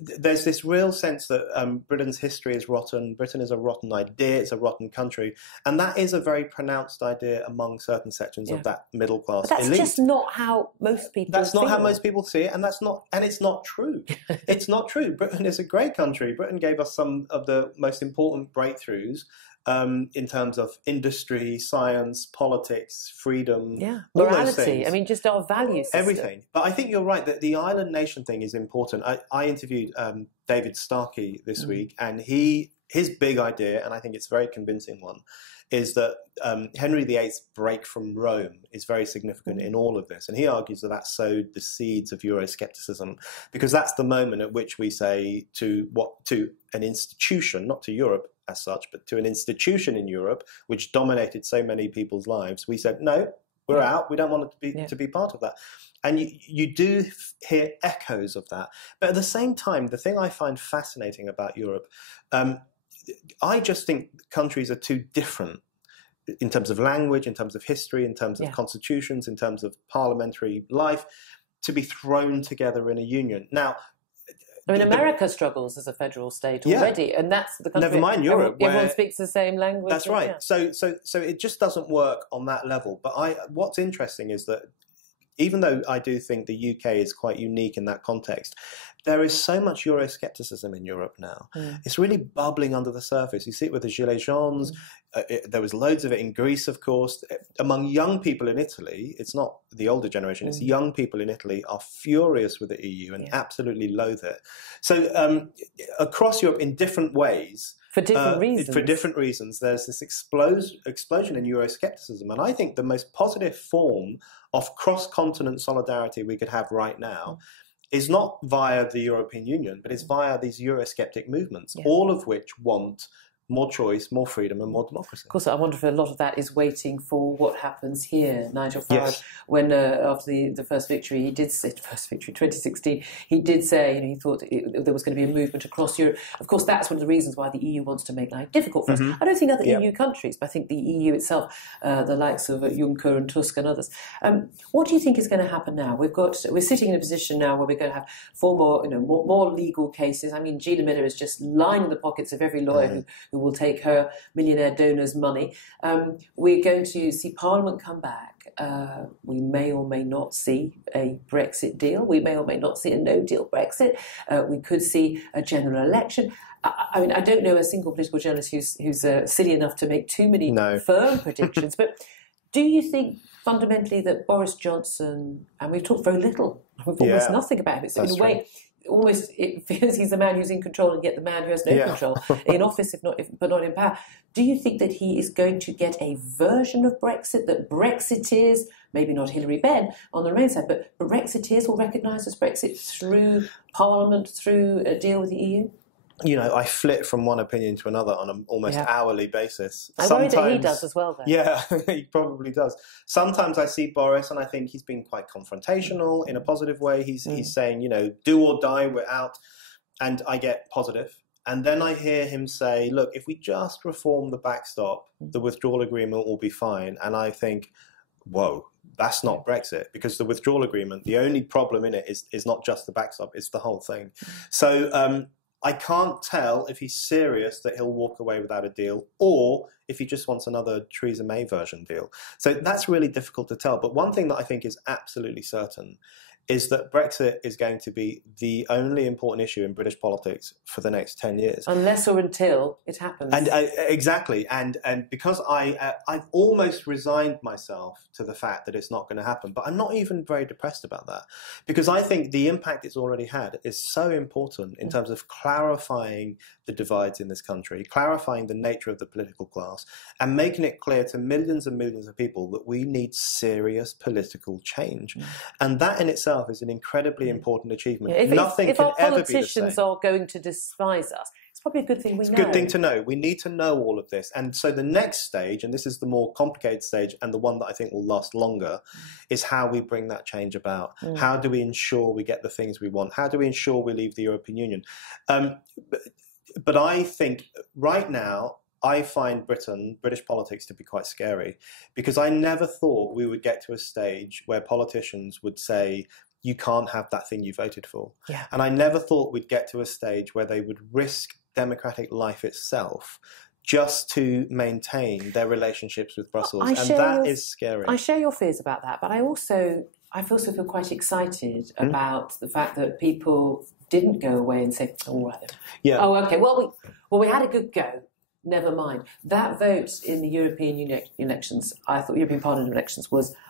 There's this real sense that Britain's history is rotten. Britain is a rotten idea. It's a rotten country. And that is a very pronounced idea among certain sections of that middle class elite. But that's just not how most people see it. That's not how most people see it, and it's not true. It's not true. Britain is a great country. Britain gave us some of the most important breakthroughs in terms of industry, science, politics, freedom, all morality. those things. I mean, just our value system. Everything. But I think you're right that the island nation thing is important. I interviewed David Starkey this week, and his big idea, and I think it's a very convincing one, is that Henry VIII's break from Rome is very significant in all of this. And he argues that that sowed the seeds of Euroscepticism, because that's the moment at which we say to an institution, not to Europe as such, but to an institution in Europe which dominated so many people's lives, we said, no, we're out. We don't want it to be part of that. And you do hear echoes of that. But at the same time, the thing I find fascinating about Europe, I just think countries are too different in terms of language, in terms of history, in terms of constitutions, in terms of parliamentary life, to be thrown together in a union. Now, I mean, America struggles as a federal state already, and that's the country. Never mind Europe, everyone speaks the same language. That's right. So it just doesn't work on that level. But what's interesting is that even though I do think the UK is quite unique in that context, there is so much Euroscepticism in Europe now. It's really bubbling under the surface. You see it with the Gilets jaunes. There was loads of it in Greece, of course. Among young people in Italy, it's not the older generation, it's young people in Italy are furious with the EU and absolutely loathe it. So across Europe, in different ways, for different reasons, there's this explosion in Euroscepticism. And I think the most positive form of cross-continent solidarity we could have right now is not via the European Union, but it's via these Eurosceptic movements, all of which want more choice, more freedom, and more democracy. Of course, I wonder if a lot of that is waiting for what happens here. Nigel Farage, when after the first victory, he did say, 2016, he did say, he thought there was going to be a movement across Europe. Of course, that's one of the reasons why the EU wants to make life difficult for us. I don't think other EU countries, but I think the EU itself, the likes of Juncker and Tusk and others. What do you think is going to happen now? We're sitting in a position now where we're going to have four more legal cases. I mean, Gina Miller is just lining the pockets of every lawyer who will take her millionaire donors' money. We're going to see Parliament come back. We may or may not see a Brexit deal. We may or may not see a no-deal Brexit. We could see a general election. I mean, I don't know a single political journalist who's silly enough to make too many firm predictions. But do you think fundamentally that Boris Johnson, and we've talked very little, we've almost nothing about him. So in a way, almost it feels he's the man who's in control and yet the man who has no control in office, but not in power. Do you think that he is going to get a version of Brexit that Brexiteers, maybe not Hilary Benn on the Remain side, but Brexiteers will recognise as Brexit through Parliament, through a deal with the EU? I flit from one opinion to another on an almost hourly basis. I worry that he does as well, though. Yeah, he probably does. Sometimes I see Boris and I think he's been quite confrontational in a positive way. He's saying, do or die, we're out. And I get positive. And then I hear him say, look, if we just reform the backstop, the withdrawal agreement will be fine. And I think, whoa, that's not Brexit, because the withdrawal agreement, the only problem in it is not just the backstop, it's the whole thing. So I can't tell if he's serious that he'll walk away without a deal or if he just wants another Theresa May version deal. So that's really difficult to tell. But one thing that I think is absolutely certain is that Brexit is going to be the only important issue in British politics for the next 10 years. Unless or until it happens. And exactly. And because I've almost resigned myself to the fact that it's not going to happen, but I'm not even very depressed about that, because I think the impact it's already had is so important in terms of clarifying the divides in this country, clarifying the nature of the political class, and making it clear to millions and millions of people that we need serious political change. And that in itself is an incredibly important achievement. Nothing can ever be the same. If our politicians are going to despise us, it's probably a good thing we know. It's a good thing to know. We need to know all of this. And so the next stage, and this is the more complicated stage and the one that I think will last longer, is how we bring that change about. How do we ensure we get the things we want? How do we ensure we leave the European Union? But I think right now, I find British politics to be quite scary, because I never thought we would get to a stage where politicians would say, you can't have that thing you voted for. And I never thought we'd get to a stage where they would risk democratic life itself just to maintain their relationships with Brussels. And that is scary. I share your fears about that, but I also feel quite excited about the fact that people didn't go away and say, all right then. Oh, okay, well, we had a good go. never mind. That vote in the European Union elections, European Parliament elections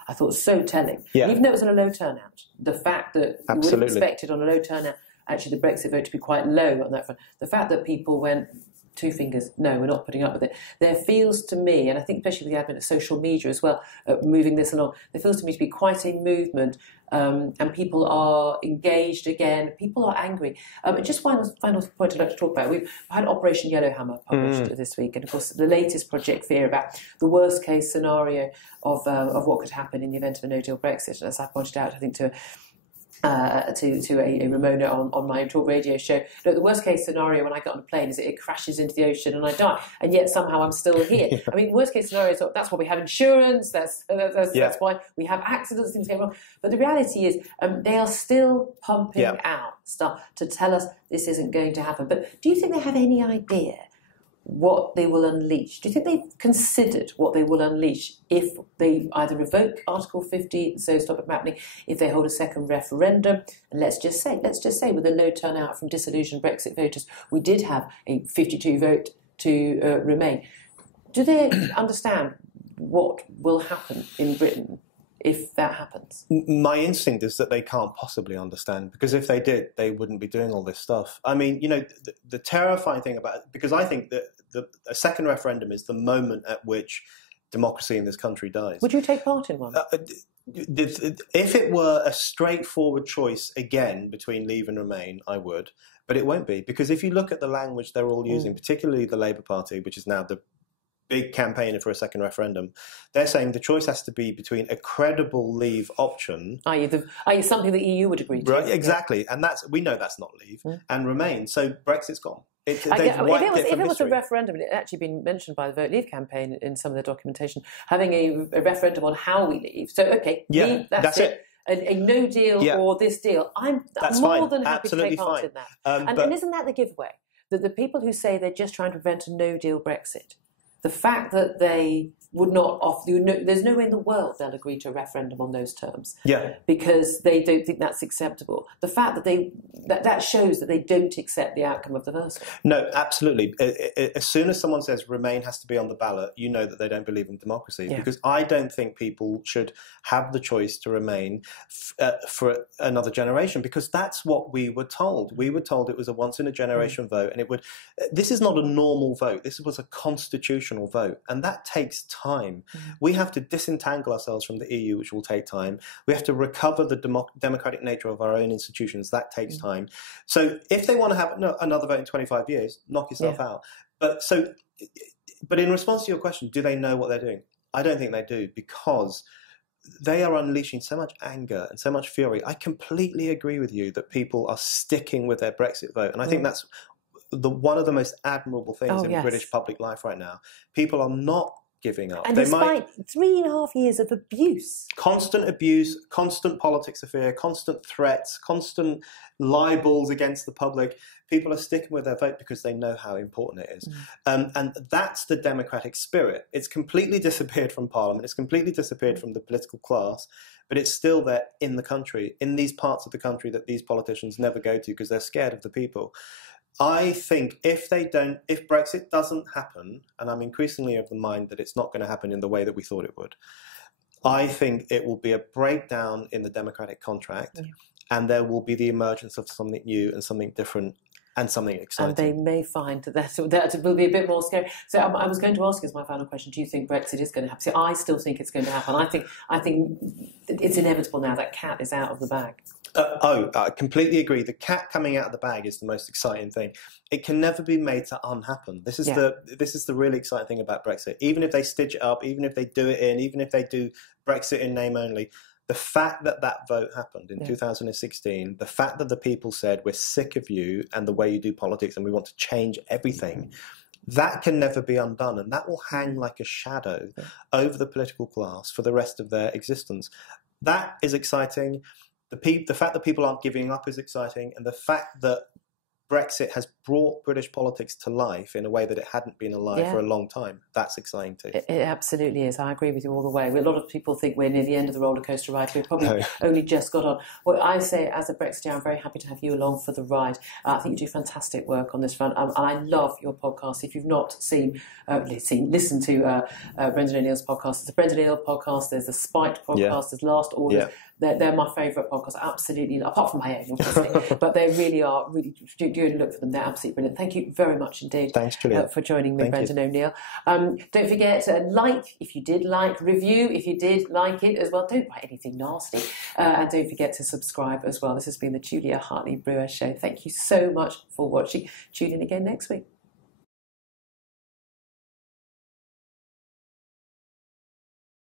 I thought so telling. Yeah. Even though it was on a low turnout, the fact that you would have expected on a low turnout actually the Brexit vote to be quite low on that front, the fact that people went two fingers, no, we're not putting up with it. There feels to me, and I think especially with the advent of social media as well, moving this along, there feels to me to be quite a movement, and people are engaged again. People are angry. Just final point I'd like to talk about. We've had Operation Yellowhammer published this week, and of course the latest Project Fear about the worst case scenario of what could happen in the event of a no-deal Brexit. And as I pointed out, I think to a Ramona on my talk radio show. Look, the worst case scenario when I get on a plane is that it crashes into the ocean and I die, and yet somehow I'm still here. Yeah. I mean, worst case scenario is that's why we have insurance. That's why we have accidents, things go wrong. But the reality is, they are still pumping out stuff to tell us this isn't going to happen. But do you think they have any idea what they will unleash? Do you think they've considered what they will unleash if they either revoke Article 50, so stop it from happening, if they hold a second referendum? And let's just say, with a low turnout from disillusioned Brexit voters, we did have a 52 vote to remain. Do they understand what will happen in Britain if that happens? My instinct is that they can't possibly understand, because if they did, they wouldn't be doing all this stuff. I mean, the terrifying thing about it, because I think that a second referendum is the moment at which democracy in this country dies. Would you take part in one? If it were a straightforward choice again between Leave and Remain, I would. But it won't be, because if you look at the language they're all using, particularly the Labour Party, which is now the big campaigner for a second referendum, they're saying the choice has to be between a credible Leave option, i.e. something the EU would agree to. Right, exactly, and we know that's not Leave, and Remain. So Brexit's gone. If it was a referendum, and it had actually been mentioned by the Vote Leave campaign in some of their documentation, having a referendum on how we leave. So leave, that's it. A no deal or this deal. I'm more than happy to take part in that. And isn't that the giveaway? That the people who say they're just trying to prevent a no deal Brexit, the fact that they would not offer there's no way in the world they'll agree to a referendum on those terms. Because they don't think that's acceptable. The fact that that shows that they don't accept the outcome of the first one. No, absolutely. As soon as someone says Remain has to be on the ballot, you know that they don't believe in democracy. Because I don't think people should have the choice to remain for another generation, because that's what we were told. We were told it was a once in a generation vote, and this is not a normal vote. This was a constitutional vote, and that takes time. We have to disentangle ourselves from the EU, which will take time. We have to recover the democratic nature of our own institutions. That takes time. So if they want to have another vote in 25 years, knock yourself out. But in response to your question, do they know what they're doing? I don't think they do, because they are unleashing so much anger and so much fury. I completely agree with you that people are sticking with their Brexit vote, and I think that's one of the most admirable things in British public life right now. People are not giving up. And despite 3.5 years of abuse. Constant abuse, constant politics of fear, constant threats, constant libels against the public, people are sticking with their vote because they know how important it is. And that's the democratic spirit. It's completely disappeared from Parliament. It's completely disappeared from the political class, but it's still there in the country, in these parts of the country that these politicians never go to because they're scared of the people. I think if Brexit doesn't happen, and I'm increasingly of the mind that it's not going to happen in the way that we thought it would, I think it will be a breakdown in the democratic contract, and there will be the emergence of something new and something different and something exciting. And they may find that will be a bit more scary. So I was going to ask as my final question, do you think Brexit is going to happen? So I still think it's going to happen. I think it's inevitable now. That cat is out of the bag. I completely agree. The cat coming out of the bag is the most exciting thing. It can never be made to unhappen. This is the really exciting thing about Brexit. Even if they stitch it up, even if they do it in, even if they do Brexit in name only, the fact that vote happened in 2016, the fact that the people said, we're sick of you and the way you do politics and we want to change everything, that can never be undone, and that will hang like a shadow over the political class for the rest of their existence. That is exciting. The fact that people aren't giving up is exciting, and the fact that Brexit has brought British politics to life in a way that it hadn't been alive for a long time. That's exciting too. It absolutely is. I agree with you all the way. A lot of people think we're near the end of the roller coaster ride. We've probably only just got on. Well, I say, as a Brexiteer, I'm very happy to have you along for the ride. I think you do fantastic work on this front. And I love your podcast. If you've not listened to Brendan O'Neill's podcast, there's the Brendan O'Neill podcast, there's the Spiked podcast, there's Last Orders. They're my favourite podcasts, absolutely, apart from my own, obviously. But they really are, do look for them. They're absolutely brilliant. Thank you very much indeed. Thanks, Julia. For joining me, Brendan O'Neill. Don't forget, if you did review, if you did like it as well. Don't write anything nasty. And don't forget to subscribe as well. This has been the Julia Hartley-Brewer Show. Thank you so much for watching. Tune in again next week.